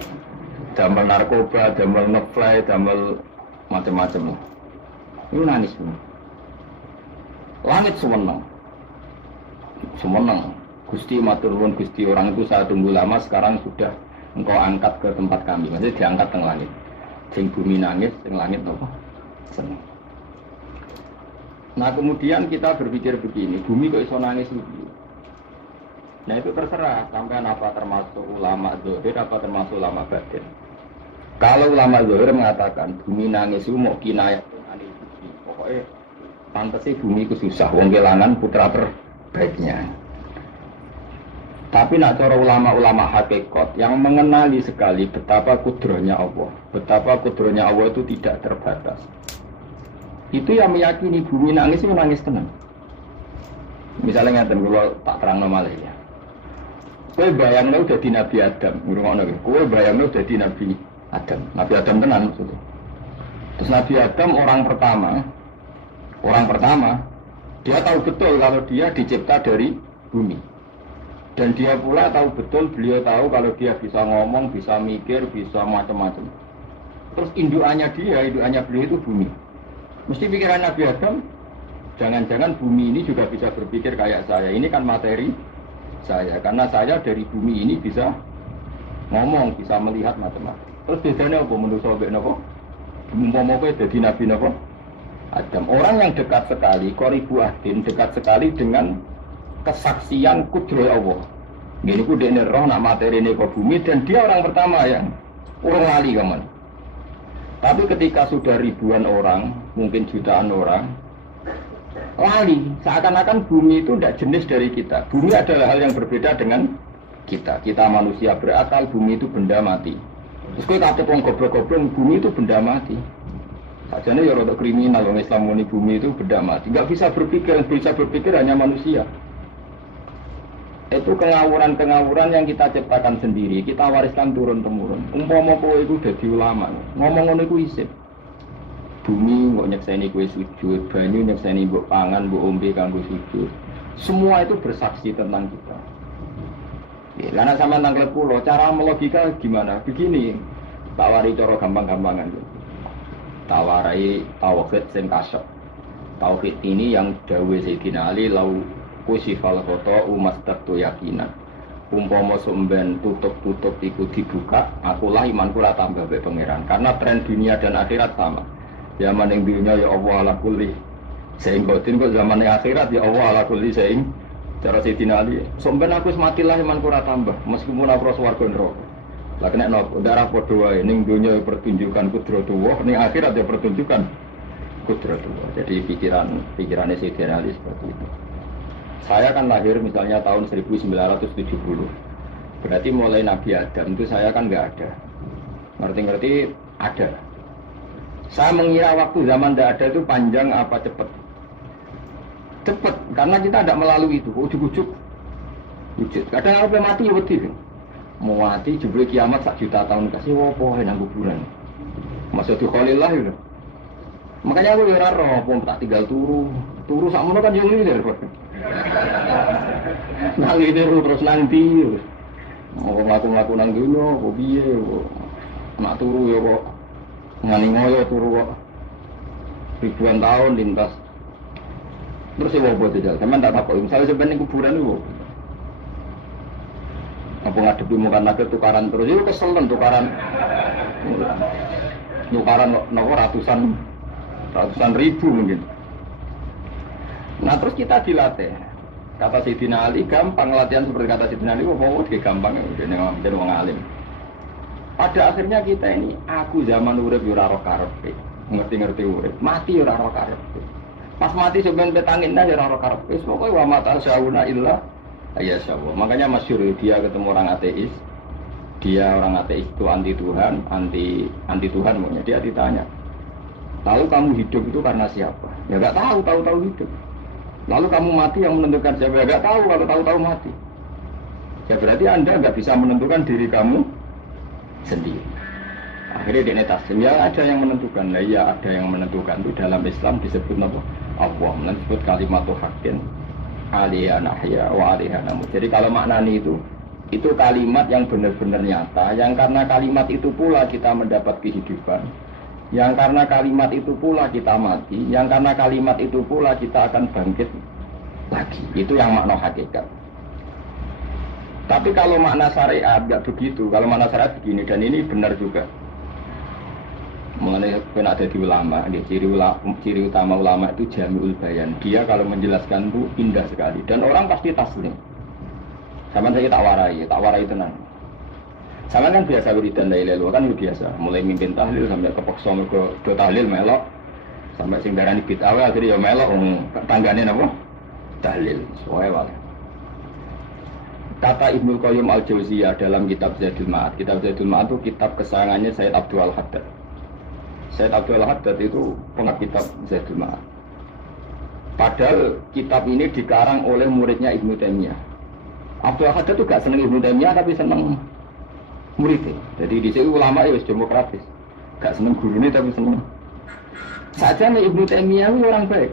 Damel narkoba, damel ngefly, damel macam-macam. Ini nangis bumi. Langit semeneng. Semeneng. Gusti matur nuwun Gusti, orang itu saya tunggu lama, sekarang sudah engkau angkat ke tempat kami. Maksudnya diangkat teng langit. Sing bumi nangis, sing langit apa? Seneng. Nah kemudian kita berpikir begini, bumi kok iso nangis begini? Nah itu terserah, sampean apa termasuk ulama zahir, apa termasuk ulama batin. Kalau ulama zahir mengatakan bumi nangis itu mau kinayah anil bumi. Pokoknya pantas sih bumi itu susah, wong kelangan putra terbaiknya. Tapi nak cara ulama-ulama hakikat yang mengenali sekali betapa kudrohnya Allah, betapa kudrohnya Allah itu tidak terbatas. Itu yang meyakini bumi nangis itu nangis tenang. Misalnya ngeten kalau tak terang normal ya. Kowe bayangno udah di Nabi Adam, ngurungono kowe. Kowe bayangno udah di Nabi Adam. Nabi Adam tenan maksudnya. Terus Nabi Adam orang pertama dia tahu betul kalau dia dicipta dari bumi. Dan dia pula tahu betul, beliau tahu kalau dia bisa ngomong, bisa mikir, bisa macam-macam. Terus indukannya beliau itu bumi. Mesti pikiran Nabi Adam, jangan-jangan bumi ini juga bisa berpikir kayak saya. Ini kan materi saya, karena saya dari bumi ini bisa ngomong, bisa melihat macam-macam. Terus bedanya apa menurut sobat apa? Umpama kowe dadi Nabi napa? Adam. Orang yang dekat sekali, qoribu ahdin, dekat sekali dengan kesaksian kudroh Allah. Gini ku dekne roh nak materi ini ke bumi dan dia orang pertama yang orang lali kaman. Tapi ketika sudah ribuan orang, mungkin jutaan orang, lali. Seakan-akan bumi itu tidak jenis dari kita. Bumi adalah hal yang berbeda dengan kita. Kita manusia berakal, bumi itu benda mati. Terus kowe kate wong goblok-goblok, bumi itu benda mati. Sajane ya rada kriminal wong Islam muni bumi itu benda mati. Enggak bisa berpikir hanya manusia. Itu kengawuran-kengawuran yang kita ciptakan sendiri, kita wariskan turun-temurun. Umpama kowe iku dadi ulama, ngomong ngono iku isip. Bumi mbok nyekseni kowe sujud, banyu nyekseni mbok pangan, mbok ombe kanggo sujud. Semua itu bersaksi tentang kita. Ya, karena sama tanggal pulau, cara melogika gimana? Begini, tak wari cara gampang-gampangan. Tak warai tauhid sing kasyaf. Tauhid ini yang dawuh Sayyidina Ali lau kusifal koto umas tertu yakinan. Umpama sumben tutup-tutup iku dibuka, akulah imanku lah tambah be pangeran. Karena tren dunia dan akhirat sama. Zaman yang dunia ya Allah ala kulli sehingga kok zaman yang akhirat ya Allah ala kulli sehingga cara Sayyidina Ali. Sumben aku sematilah imanku lah tambah, meskipun aku swarga neraka. Lah kena nopo darah padha wae ning dunia pertunjukan kudratullah, ning akhirat ya pertunjukan kudratullah. Jadi pikirannya Sayyidina Ali seperti itu. Saya kan lahir misalnya tahun 1970. Berarti mulai Nabi Adam itu saya kan nggak ada. Ngerti-ngerti ada. Saya mengira waktu zaman tidak ada itu panjang apa cepat? Cepat, karena kita tidak melalui itu. Ujuk-ujuk wujud. Kadang kalau mati ya wedi. Mau mati jebule kiamat 1 juta tahun kasih opo nang kuburan. Maksud Khalillah itu. Makanya aku ora roh, tak tinggal turu sakmono kan yo ngene lho. Nang ini terus nanti. Mau ngaku-ngaku nang dino, kok piye kok. Nak turu ya kok ngani ngoyo turu kok. Ribuan tahun lintas. Terus ya buat aja, teman tak takut. Misalnya sebenarnya kuburan itu, apa ngadepi muka naga tukaran terus itu kesel tukaran nopo ratusan ribu mungkin. Nah terus kita dilatih. Kata Sayyidina Ali gampang latihan seperti kata Sayyidina Ali, mau gampang jadi orang alim. Pada akhirnya kita ini, aku zaman urip ora ora karepe, ngerti-ngerti urip, mati ora ora karepe. Pas mati sebenarnya petangin aja ora ora karepe, pokoke wa mata sauna illa ya sawah. Makanya masyhur dia ketemu orang ateis. Dia orang ateis itu anti Tuhan, anti Tuhan maunya dia ditanya. Lalu kamu hidup itu karena siapa? Ya enggak tahu hidup. Lalu kamu mati yang menentukan siapa? Ya enggak tahu kalau tahu mati. Ya berarti Anda enggak bisa menentukan diri kamu sendiri. Akhirnya dia taslim, ya ada yang menentukan. Nah iya ada yang menentukan itu dalam Islam disebut apa? Allah disebut kalimat haqqin alaiha nahya wa alaiha namut. Jadi kalau maknani itu kalimat yang benar-benar nyata, yang karena kalimat itu pula kita mendapat kehidupan, yang karena kalimat itu pula kita mati, yang karena kalimat itu pula kita akan bangkit lagi. Itu yang makna hakikat. Tapi kalau makna syariat enggak begitu. Kalau makna syariat begini, dan ini benar juga. Mengenai kena ada di ulama, ciri utama ulama itu jami'ul bayan. Dia kalau menjelaskan itu indah sekali dan orang pasti taslim. Sama saya tak warai tenang. Sama kan biasa wiridan la ilaha illallah kan biasa, mulai mimpin tahlil sampai kepeksa mergo do tahlil melok sampai sing darani bid'ah akhirnya ya melok tanggane napa? Tahlil. Soale wae. Kata Ibnu Qayyim Al-Jauziyah dalam kitab Zadul Ma'ad. Kitab Zadul Ma'ad itu kitab kesayangannya Sayyid Abdul Al-Haddad. Sayyid Abdul Al-Haddad itu pengarang kitab Zadul Ma'ad. Padahal kitab ini dikarang oleh muridnya Ibnu Taimiyah. Abdul Al-Haddad itu gak seneng Ibnu Taimiyah tapi seneng muridnya. Jadi di sini ulama itu demokratis. Gak seneng gurunya tapi seneng. Saja nih Ibnu Taimiyah itu orang baik.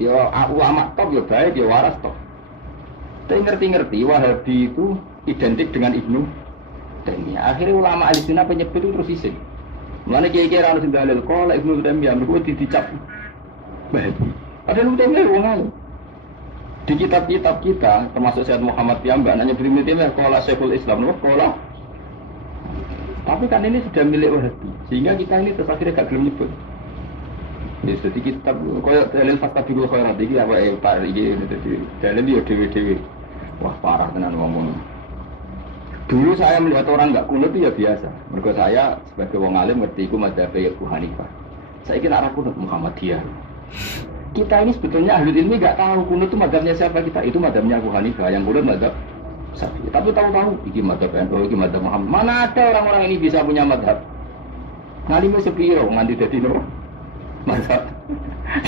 Ya ulama top ya baik, ya waras top. Tapi ngerti-ngerti Wahabi itu identik dengan Ibnu Taimiyah. Akhirnya ulama Ahlussunnah penyebut itu terus isin. Mulane kiai-kiai ra ono sing dalil kok Ibnu Taimiyah mergo dicap Wahabi. Padahal Ibnu Taimiyah wong alim. Di kitab-kitab kita termasuk Syekh Muhammad Piyambak nanya Ibnu Taimiyah qala Syekhul Islam qala. Tapi kan ini sudah milik Wahabi. Sehingga kita ini terus akhirnya gak gelem nyebut. Jadi kitab koyo dalil fastabiqul khairat iki apa Pak iki dalil yo dhewe-dhewe. Wah parah tenan ngomong. Dulu saya melihat orang enggak kunut itu ya biasa. Mergo saya sebagai wong alim ngerti iku mazhab Abu Hanifah. Saya kira arah kunut Muhammadiyah. Kita ini sebetulnya ahli ilmi enggak tahu kunut itu mazhabnya siapa kita. Itu mazhabnya Abu Hanifah, yang kunut mazhab Syafi'i. Tapi tahu-tahu iki mazhab NU, iki mazhab Muhammad. Mana ada orang-orang ini bisa punya mazhab? Ngalimu sepiro nganti dadi nopo? Mazhab.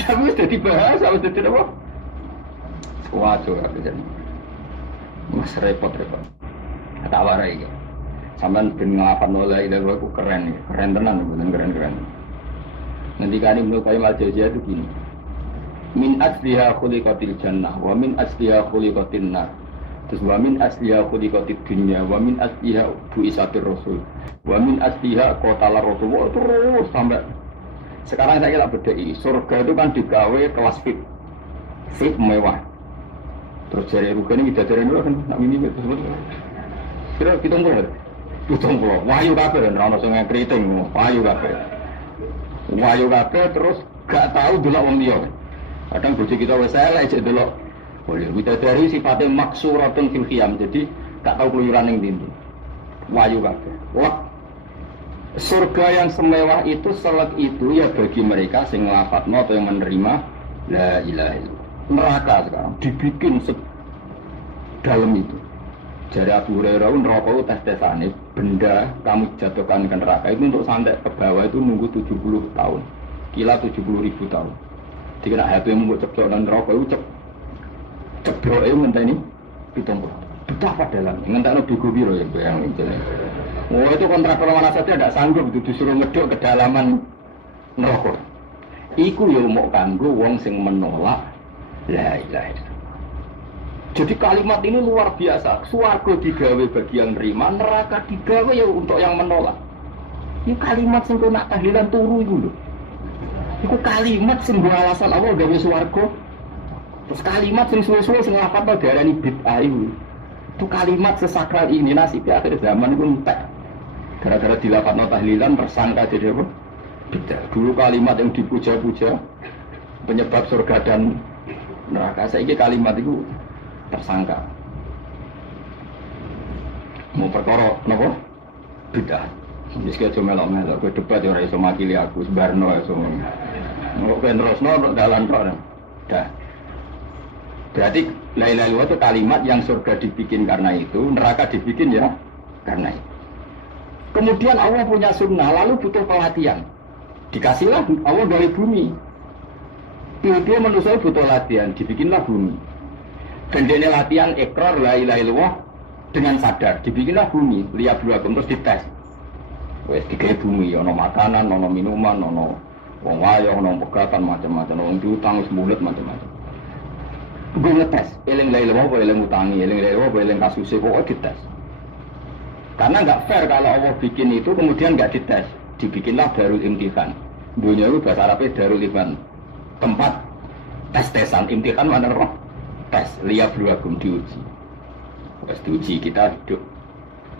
Tapi sudah dibahas, sudah dadi nopo? Waduh, jadi. Mas repot-repot. Tak warai iki. Sampeyan ben nglapan oleh ide ku keren iki. Keren tenan bener keren-keren. Ngendikane Ibnu Qayyim Al-Jauziyah itu gini. Min asliha khuliqatil jannah wa min asliha khuliqatin nar. Terus wa min asliha khuliqatid dunya wa min asliha bu'isatir rasul. Wa min asliha qatalar rasul. Terus sampai sekarang saya kira bedai. Surga itu kan digawe kelas VIP. VIP mewah. Terus jari rugane bidadari dulu kan nak mini tersebut. Kira pitung puluh. Wahyu kabeh kan ana sing ngriting, wahyu kabeh. Wahyu kabeh terus gak tahu delok wong liya. Kadang bojo kita wis elek jek delok. Boleh bidadari sifatnya maksuratun fil qiyam. Jadi gak tahu keluyuran ning ndi. Wahyu kabeh. Wah. Surga yang semewah itu selek itu ya bagi mereka sing nglafadzno atau yang menerima la ilaha illallah. Neraka sekarang dibikin dalam itu. Jari Abu Hurairah neraka itu tes-tesane benda kamu jatuhkan ke neraka itu untuk sampai ke bawah itu nunggu 70 tahun. Kila 70.000 tahun. Jika nak hati yang membuat ceplok dan neraka itu ceplok itu ngenteni pitung. Betapa dalam ngenteni bigo biro ya bayang ini. Oh itu kontraktor mana saja tidak sanggup itu disuruh ngeduk kedalaman neraka. Iku ya mau kanggo wong sing menolak la ilaha illallah. Jadi kalimat ini luar biasa. Swarga digawe bagi yang nerima, neraka digawe ya untuk yang menolak. Ini kalimat sing nak tahlilan turu itu lho. Iku kalimat sing alasan Allah gawe swarga. Terus kalimat sing suwe-suwe sing lafadzno diarani bid'ah itu. Itu kalimat sesakral ini nasibnya akhir zaman itu entek. Gara-gara dilafadzno tahlilan tersangka jadi apa? Bid'ah. Dulu kalimat yang dipuja-puja penyebab surga dan neraka. Saiki kalimat itu tersangka. Mau perkara napa? Bid'ah. Wis kejo melok-melok kowe debat ora iso makili aku sebarno iso. Kok terusno dalan tok. Dah. Berarti la ilaha illallah itu kalimat yang surga dibikin karena itu, neraka dibikin ya karena itu. Kemudian Allah punya sunnah, lalu butuh pelatihan. Dikasihlah Allah dari bumi. Dia manusia butuh latihan, dibikinlah bumi. Dan dia latihan ikrar la ilaha illallah dengan sadar, dibikinlah bumi, lihat dua terus dites. Wes digawe bumi, ono makanan, ono minuman, ono wong wayo, ono pegatan macam-macam, ono diutang wis mulut macam-macam. Gue ngetes, eling la ilaha illallah, eling utangi, eling la ilaha illallah, eling kasuse pokoknya dites. Karena nggak fair kalau Allah bikin itu kemudian nggak dites, dibikinlah darul imtihan. Dunia itu bahasa Arabnya darul imtihan, tempat tes-tesan, imtihan mana roh? Tes, lihat luagum diuji. Pas diuji kita hidup.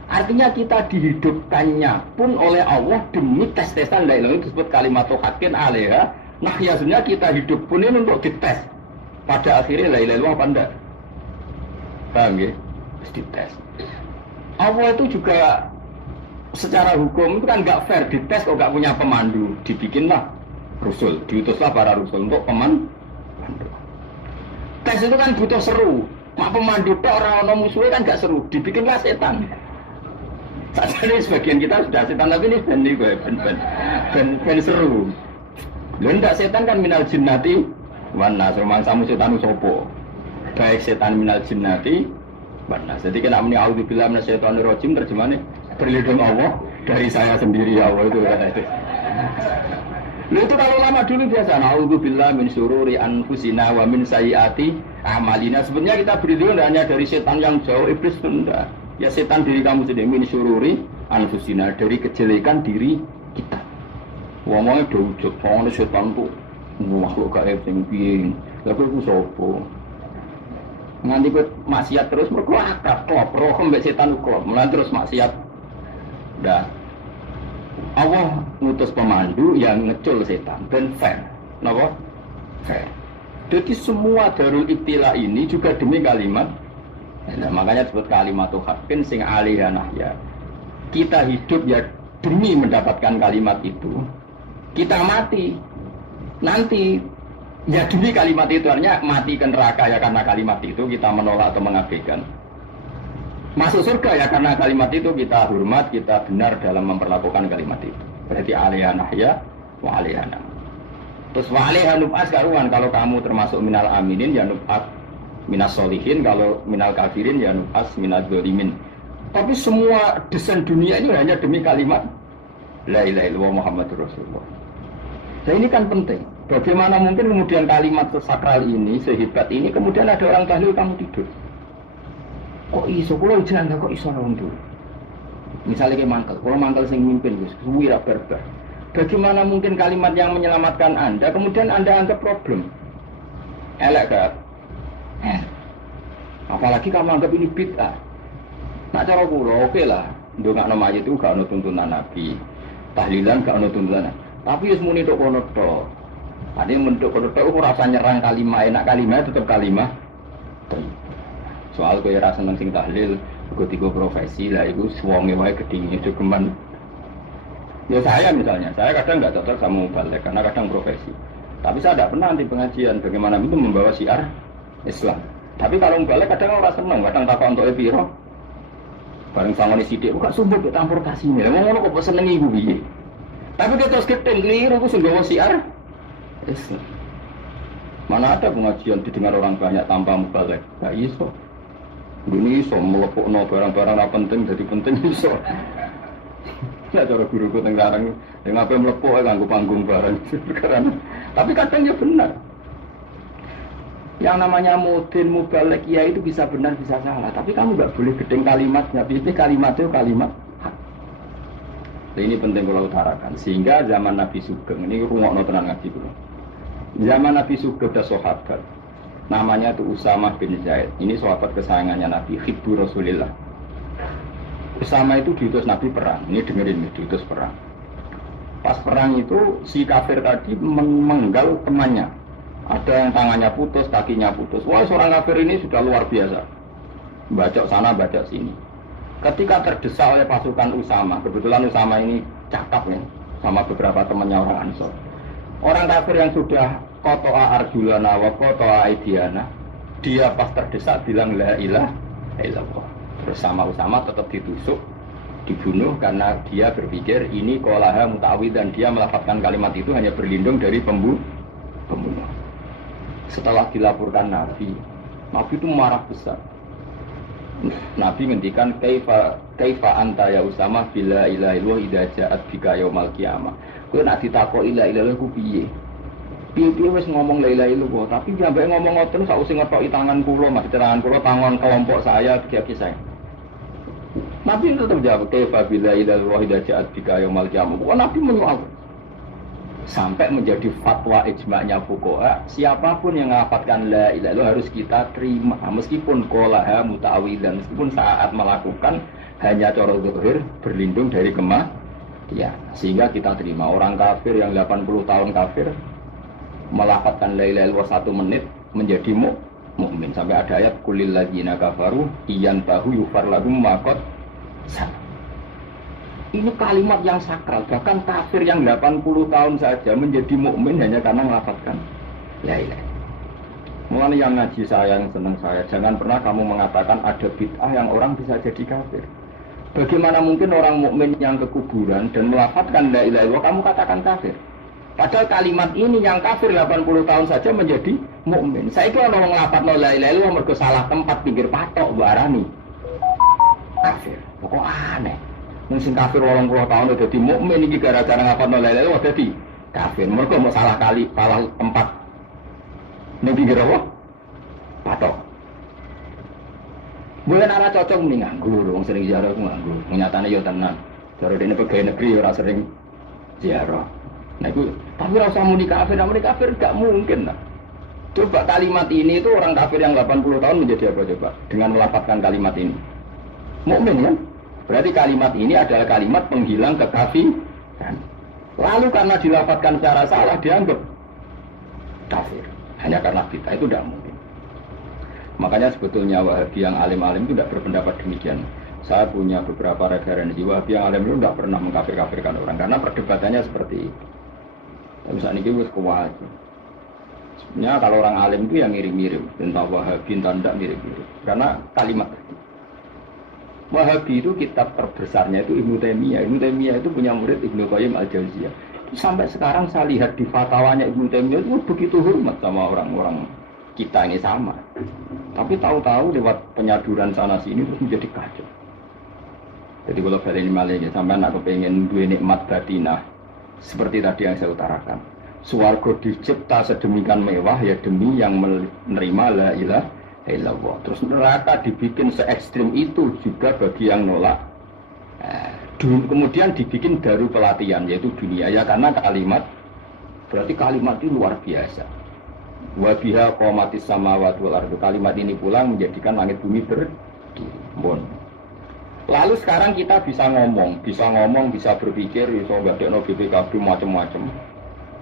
Artinya kita dihidupkannya pun oleh Allah demi tes-tesan la ilaha illallah disebut kalimat haqqin alaiha. Nah ya sebenarnya kita hidup pun ini untuk dites. Pada akhirnya la ilaha illallah apa enggak? Paham ya? Terus dites. Allah itu juga secara hukum itu kan nggak fair, dites kok nggak punya pemandu, dibikinlah Rasul, diutuslah para Rasul untuk pemandu. Tes itu kan butuh seru. Mak pemandu tok orang musuhnya kan gak seru. Dibikinlah setan. Saja ini sebagian kita sudah setan tapi ini ben seru. Lho ndak setan kan minal jinnati wan nas mangsamu setan sopo. Baik setan minal jinnati wan nas. Jadi kena muni auzubillahi minasyaitonir rajim terjemahnya berlindung Allah dari saya sendiri ya Allah itu kata itu. Lalu itu kalau lama dulu biasa, na'udzubillah min syururi anfusina wa min sayyiati a'malina. Sebenarnya kita berlindung hanya dari setan yang jauh, iblis itu enggak. Ya setan diri kamu sendiri, min syururi anfusina, dari kejelekan diri kita. Ngomongnya dawujud, ngomongnya setan itu makhluk gaib yang piye. Lalu itu sopo. Nanti gue maksiat terus, mereka akrab, klop, roh mbak setan itu klop, mulai terus maksiat. Udah. Allah ngutus pemandu yang ngecul setan dan fair, kenapa? Fair. Jadi semua darul ibtila ini juga demi kalimat. Nah, makanya disebut kalimat haqqin sing alaiha nahya. Kita hidup ya demi mendapatkan kalimat itu. Kita mati nanti ya demi kalimat itu, artinya mati ke neraka ya karena kalimat itu kita menolak atau mengabaikan. Masuk surga ya karena kalimat itu kita hormat, kita benar dalam memperlakukan kalimat itu. Berarti alaiha nahya wa alaiha nam. Terus wa alaiha nub'as karuan, kalau kamu termasuk minal aminin ya nub'at minas solihin, kalau minal kafirin ya nub'as minal dzalimin. Tapi semua desain dunia ini hanya demi kalimat la ilaha illallah Muhammadur Rasulullah. Nah ini kan penting. Bagaimana mungkin kemudian kalimat sesakral ini, sehebat ini, kemudian ada orang tahlil kamu tidur. Kok iso, kalau jangan kok iso orang dulu. Misalnya kayak mangkel, kalau mangkel sing mimpin, suwi ra berber. Bagaimana mungkin kalimat yang menyelamatkan Anda, kemudian Anda anggap problem? Elek gak? Apalagi kamu anggap ini bid'ah. Nak cara kula oke lah, ndongakno mayit itu gak ono tuntunan Nabi. Tahlilan gak ono tuntunan. Tapi wis muni tok kono tok. Ade mentok kono tok ora usah nyerang kalimat, enak kalimat tetap kalimat. Soal kaya rasa seneng sing tahlil, tiga profesi lah, itu suami wae gedingnya cukuman. Ya saya misalnya, saya kadang nggak cocok sama balik karena kadang profesi. Tapi saya tidak pernah di pengajian bagaimana itu membawa syiar Islam. Tapi kalau balik kadang orang seneng, kadang takut untuk epiro Bareng sangone sithik kok sumbut kok campur kasine. Lah ngono kok seneng iku piye? Tapi dia terus gedeng keliru ku sing gawa siar. Mana ada pengajian didengar orang banyak tanpa mubalek? Gak iso. Ini iso melepukno barang-barang ora penting jadi penting iso. Ya cara guruku teng larang yang apa melepuk nganggo panggung barang. Tapi kadang ya benar. Yang namanya mudin mubalek ya itu bisa benar bisa salah, tapi kamu nggak boleh gedeng kalimatnya. Biasanya kalimat itu kalimat hak. Nah, ini penting kalau utarakan. Sehingga zaman Nabi Sugeng ini rungokno tenan ngaji kula. Zaman Nabi Sugeng ada sahabat. Namanya itu Usamah bin Zaid. Ini sahabat kesayangannya Nabi, hibbu Rasulillah. Usamah itu diutus Nabi perang. Ini dengerin, diutus perang. Pas perang itu si kafir tadi menggal temannya. Ada yang tangannya putus, kakinya putus. Wah, seorang kafir ini sudah luar biasa. Bacok sana, bacok sini. Ketika terdesak oleh pasukan Usama, kebetulan Usama ini cakap ya, sama beberapa temannya orang Ansor. Orang kafir yang sudah kotoa arjulana wa kotoa aidiana, dia pas terdesak bilang la ilaha illallah. Terus sama Usama tetap ditusuk, dibunuh karena dia berpikir ini qolaha mutawid dan dia melafazkan kalimat itu hanya berlindung dari pembunuh. Setelah dilaporkan Nabi itu marah besar. Nabi ngendikan kaifa anta ya Usama bila ilaha illallah idza ja'at bika yaumil qiyamah. Kowe nek ditakoki la ilaha illallah ku piye? Piye wis ngomong la ilaha illallah, tapi sampai ngomong ngoten sausé ngethoki tangan kula, Mas, tangan kula tangan kelompok saya kaki saya. Nabi tetap jawab kaifa bila ilaha illallah idza ja'at bika yaumil qiyamah. Nabi menyoal. Sampai menjadi fatwa ijma'nya fuqaha, siapapun yang melafatkan la ilaha illallah harus kita terima meskipun qolaha muta'awidan, meskipun saat melakukan hanya cara zahir berlindung dari kematian, sehingga kita terima. Orang kafir yang 80 tahun kafir melafatkan la ilaha illallah 1 menit menjadi mukmin. Sampai ada ayat kulil ladzina kafaru iyan bahu yufar lahum maqad sana. Ini kalimat yang sakral, bahkan kafir yang 80 tahun saja menjadi mukmin hanya karena melafazkan la ilaha. Mulanya yang ngaji saya, yang senang saya, jangan pernah kamu mengatakan ada bid'ah yang orang bisa jadi kafir. Bagaimana mungkin orang mukmin yang ke kuburan dan melafazkan la ilaha illallah kamu katakan kafir? Padahal kalimat ini yang kafir 80 tahun saja menjadi mukmin. Saya kira orang melafazkan la ilaha illallah mergo salah tempat pinggir patok barani kafir. Kok aneh. Mungkin kafir 80 tahun udah jadi mukmin iki gara-gara ngapalno la ilaha illallah dadi kafir. Mergo mau salah kali, salah tempat. Ning pinggir apa? Patok. Mungkin arah cocok nih nganggur, wong sering ziarah ku nganggur. Nyatane yo tenan. Cara dene pegawai negeri ora sering ziarah. Nah itu, tapi ora usah muni kafir gak mungkin lah. Coba kalimat ini itu orang kafir yang 80 tahun menjadi apa coba? Dengan melafazkan kalimat ini. Mukmin kan? Berarti kalimat ini adalah kalimat penghilang kekafiran. Lalu karena dilafazkan secara salah dianggap kafir. Hanya karena bid'ah itu tidak mungkin. Makanya sebetulnya Wahabi yang alim-alim itu tidak berpendapat demikian. Saya punya beberapa referensi Wahabi yang alim itu tidak pernah mengkafir-kafirkan orang karena perdebatannya seperti itu. Misalnya ini wis kuat. Sebenarnya kalau orang alim itu yang mirip-mirip tentang Wahabi tanda mirip-mirip karena kalimat. Wahabi itu kitab terbesarnya itu Ibnu Taimiyah. Ibnu Taimiyah itu punya murid Ibnu Qayyim Al-Jauziyah. Sampai sekarang saya lihat di fatwanya Ibnu Taimiyah itu begitu hormat sama orang-orang kita ini sama. Tapi tahu-tahu lewat penyaduran sana sini terus menjadi kacau. Jadi kalau balik ini malahnya sampai nak kepengen dua nikmat batinah seperti tadi yang saya utarakan. Swarga dicipta sedemikian mewah ya demi yang menerima la ilaha illallah. Terus neraka dibikin se ekstrim itu juga bagi yang nolak. Kemudian dibikin daru pelatihan yaitu dunia ya karena kalimat berarti kalimat itu luar biasa. Wa biha qamatis samawati wal ardu. Kalimat ini pula menjadikan langit bumi berdiri. Lalu sekarang kita bisa ngomong, bisa berpikir, bisa ngadekno BPKB macam-macam.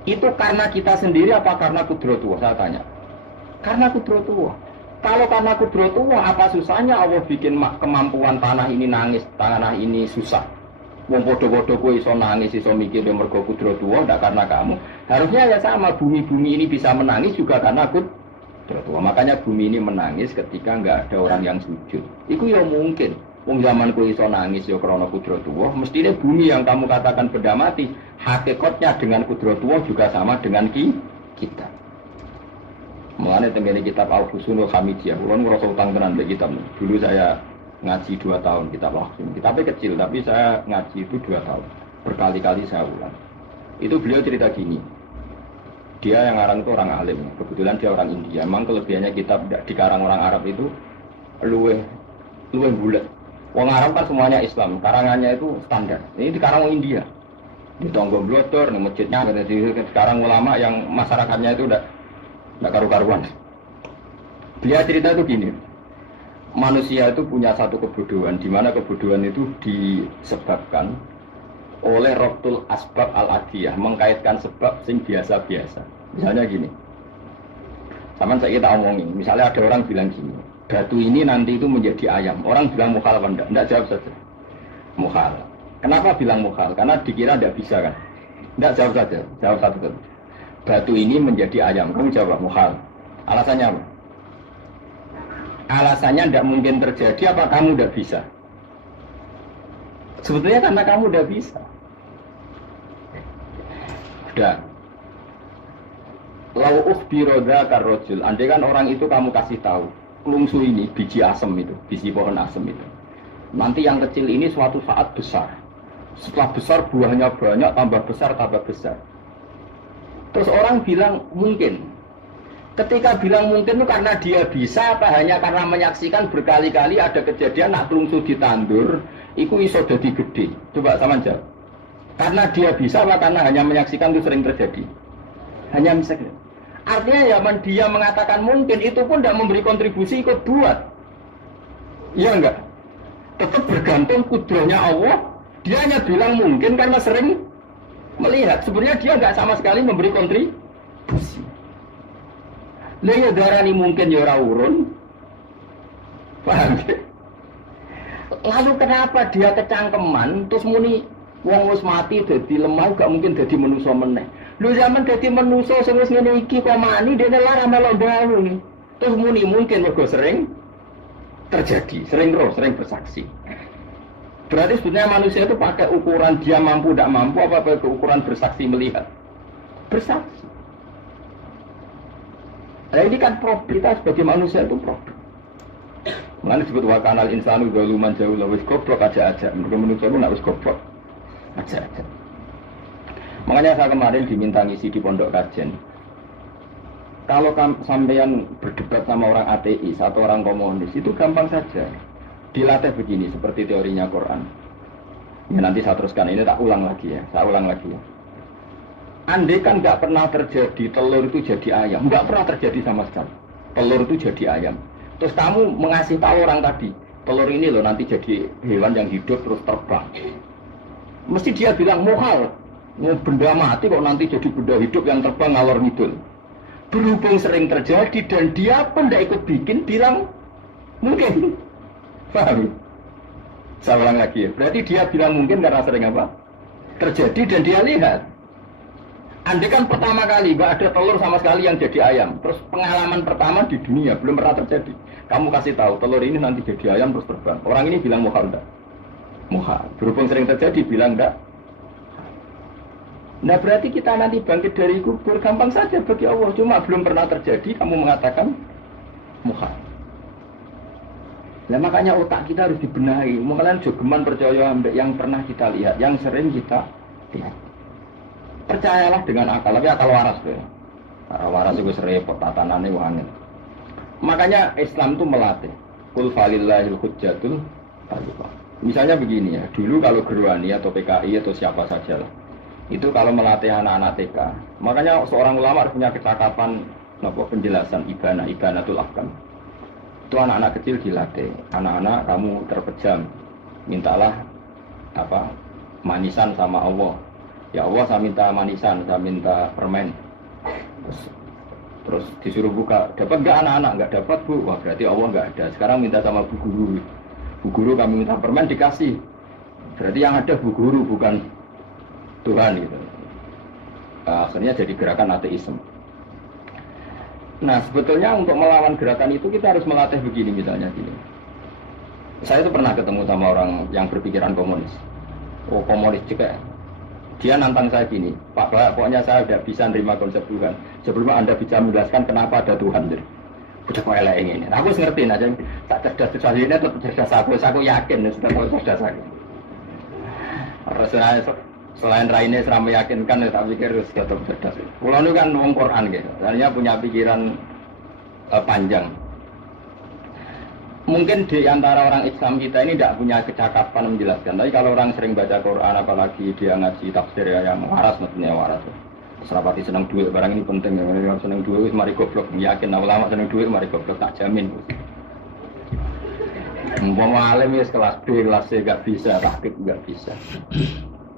Itu karena kita sendiri apa karena kudratullah? Saya tanya. Karena kudratullah. Kalau karena kudratullah, apa susahnya Allah bikin kemampuan tanah ini nangis, tanah ini susah. Wong podo-podo kowe iso nangis, iso mikir mergo kudratullah, ndak karena kamu. Harusnya ya sama, bumi-bumi ini bisa menangis juga karena kudratullah. Makanya bumi ini menangis ketika nggak ada orang yang sujud. Itu ya mungkin. Wong zaman kowe iso nangis ya krana kudratullah, mestine bumi yang kamu katakan benda mati, hakikatnya dengan kudratullah juga sama dengan kita. Mulane tengene kitab Al-Fusunul Hamidiyah, kula ngrasa utang tenan mbek kitab. Dulu saya ngaji 2 tahun kitab Al-Fusun. Kitabnya kecil tapi saya ngaji itu 2 tahun. Berkali-kali saya ulang. Itu beliau cerita gini. Dia yang ngarang itu orang alim, kebetulan dia orang India. Memang kelebihannya kitab dikarang orang Arab itu luweh bulat. Wong Arab kan semuanya Islam, karangannya itu standar. Ini dikarang orang India. Di Tonggo Blodor, di masjidnya, sekarang ulama yang masyarakatnya itu udah karu-karuan. Dia cerita itu gini, manusia itu punya satu kebodohan, di mana kebodohan itu disebabkan oleh Rabtul Asbab Al-Adiyah, mengkaitkan sebab sing biasa-biasa. Misalnya gini, sama saya kita omongin, misalnya ada orang bilang gini, batu ini nanti itu menjadi ayam. Orang bilang mukhal apa enggak? Enggak, jawab saja. Mukhal. Kenapa bilang mukhal? Karena dikira enggak bisa kan? Enggak, jawab saja. Jawab satu. Batu ini menjadi ayam. Kamu jawab mukhal. Alasannya apa? Alasannya enggak mungkin terjadi apa kamu enggak bisa? Sebetulnya karena kamu enggak bisa. Udah. Lau ukhbiro dzakar rajul. Andai kan orang itu kamu kasih tahu. Lungsu ini, biji asem itu, biji pohon asem itu. Nanti yang kecil ini suatu saat besar. Setelah besar buahnya banyak, tambah besar, tambah besar. Terus orang bilang mungkin. Ketika bilang mungkin itu karena dia bisa, apa hanya karena menyaksikan berkali-kali ada kejadian nak lungsu ditandur, itu iso jadi gede. Coba sama jawab. Karena dia bisa, apa karena hanya menyaksikan itu sering terjadi? Hanya menyaksikan. Artinya ya dia mengatakan mungkin itu pun tidak memberi kontribusi ikut buat. Iya enggak? Tetap bergantung kudrahnya Allah. Dia hanya bilang mungkin karena sering melihat. Sebenarnya dia enggak sama sekali memberi kontribusi. Lalu darani mungkin ya ora urun. Paham ya? Lalu kenapa dia kecangkeman terus muni wong wis mati dadi lemah gak mungkin dadi manusa meneh. Lu zaman dadi manusa sing wis ngene iki kok mani dene lara melok dalu. Terus muni mungkin mergo sering terjadi, sering bersaksi. Berarti sebetulnya manusia itu pakai ukuran dia mampu tidak mampu apa pakai ukuran bersaksi melihat. Bersaksi. Nah ini kan problem kita sebagai manusia itu problem. Mengenai disebut wakanal insanu zaluman jauh wis goblok aja. Mergo manusia itu nak wis goblok aja. Makanya saya kemarin diminta ngisi di pondok kajian. Kalau sampean berdebat sama orang ateis atau orang komunis itu gampang saja. Dilatih begini seperti teorinya Quran. Ya, nanti saya teruskan ini tak ulang lagi ya. Saya ulang lagi ya. Andai kan nggak pernah terjadi telur itu jadi ayam, nggak pernah terjadi sama sekali. Telur itu jadi ayam. Terus kamu mengasih tahu orang tadi, telur ini loh nanti jadi hewan yang hidup terus terbang. Mesti dia bilang muhal. Benda mati kok nanti jadi benda hidup yang terbang ngalor ngidul. Berhubung sering terjadi dan dia pun tidak ikut bikin bilang mungkin. Paham? Saya ulang lagi ya. Berarti dia bilang mungkin karena sering apa? Terjadi dan dia lihat. Andai kan pertama kali gak ada telur sama sekali yang jadi ayam. Terus pengalaman pertama di dunia belum pernah terjadi. Kamu kasih tahu telur ini nanti jadi ayam terus terbang. Orang ini bilang muhal enggak? Muhal. Berhubung sering terjadi bilang enggak? Nah berarti kita nanti bangkit dari kubur gampang saja bagi Allah. Cuma belum pernah terjadi kamu mengatakan muhal. Nah makanya otak kita harus dibenahi. Mungkin jogeman percaya yang pernah kita lihat, yang sering kita lihat. Percayalah dengan akal, tapi akal waras ya. Akal waras itu serempet tatanannya wangen. Makanya Islam itu melatih. Qul falillahil hujjatul baligha. Misalnya begini ya, dulu kalau Gerwani atau PKI atau siapa saja lah. Itu kalau melatih anak-anak TK. Makanya seorang ulama harus punya kecakapan penjelasan ibanatul ahkam. Itu anak-anak kecil dilatih. Anak-anak kamu terpejam, mintalah manisan sama Allah. Ya Allah saya minta manisan, saya minta permen. Terus disuruh buka, dapat nggak anak-anak? Nggak dapat bu, wah berarti Allah nggak ada. Sekarang minta sama bu guru. Bu guru kami minta permen dikasih. Berarti yang ada bu guru bukan Tuhan gitu. Akhirnya jadi gerakan ateisme. Nah sebetulnya untuk melawan gerakan itu kita harus melatih begini misalnya gini. Saya itu pernah ketemu sama orang yang berpikiran komunis. Oh komunis juga. Dia nantang saya gini, Pak Bahak, pokoknya saya tidak bisa nerima konsep Tuhan sebelum Anda bisa menjelaskan kenapa ada Tuhan. Jadi, udah kok elek ini. Aku ngerti aja, tak cerdas ini tetap cerdas aku yakin sudah kok cerdas aku. Selain Raine selama meyakinkan, ya, tak pikir tetap cerdas. Pulau itu kan wong Quran gitu, artinya punya pikiran panjang. Mungkin di antara orang Islam kita ini tidak punya kecakapan menjelaskan. Tapi kalau orang sering baca Quran, apalagi dia ngaji tafsir ya, yang waras, maksudnya waras. Serapati senang duit, barang ini penting. Yang senang duit, mari goblok. Yakin ulama senang duit, mari goblok. Tak jamin. Umpama alim ya kelas B, kelas C gak bisa, taktik gak bisa.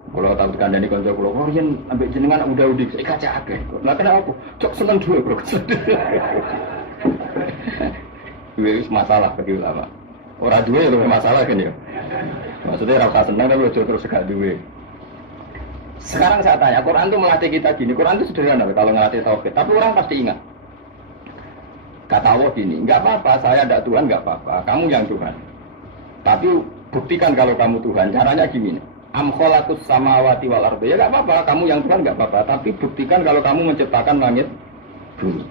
Kalau tahu kandani konco kulo, oh yen ambek jenengan udah saya kaca akeh. Lah kenapa? Cok seneng duit, bro. Duit masalah bagi ulama. Orang duit itu masalah kan ya. Maksudnya rasa senang tapi terus gak duit. Sekarang saya tanya, Quran itu melatih kita gini. Quran itu sederhana kalau ngelatih tauhid. Tapi orang pasti ingat. Kata Allah gini, nggak apa-apa, saya ada Tuhan nggak apa-apa. Kamu yang Tuhan. Tapi buktikan kalau kamu Tuhan. Caranya gini. Am khalaqus samawati wal ardi. Ya nggak apa-apa, kamu yang Tuhan nggak apa-apa. Tapi buktikan kalau kamu menciptakan langit bumi.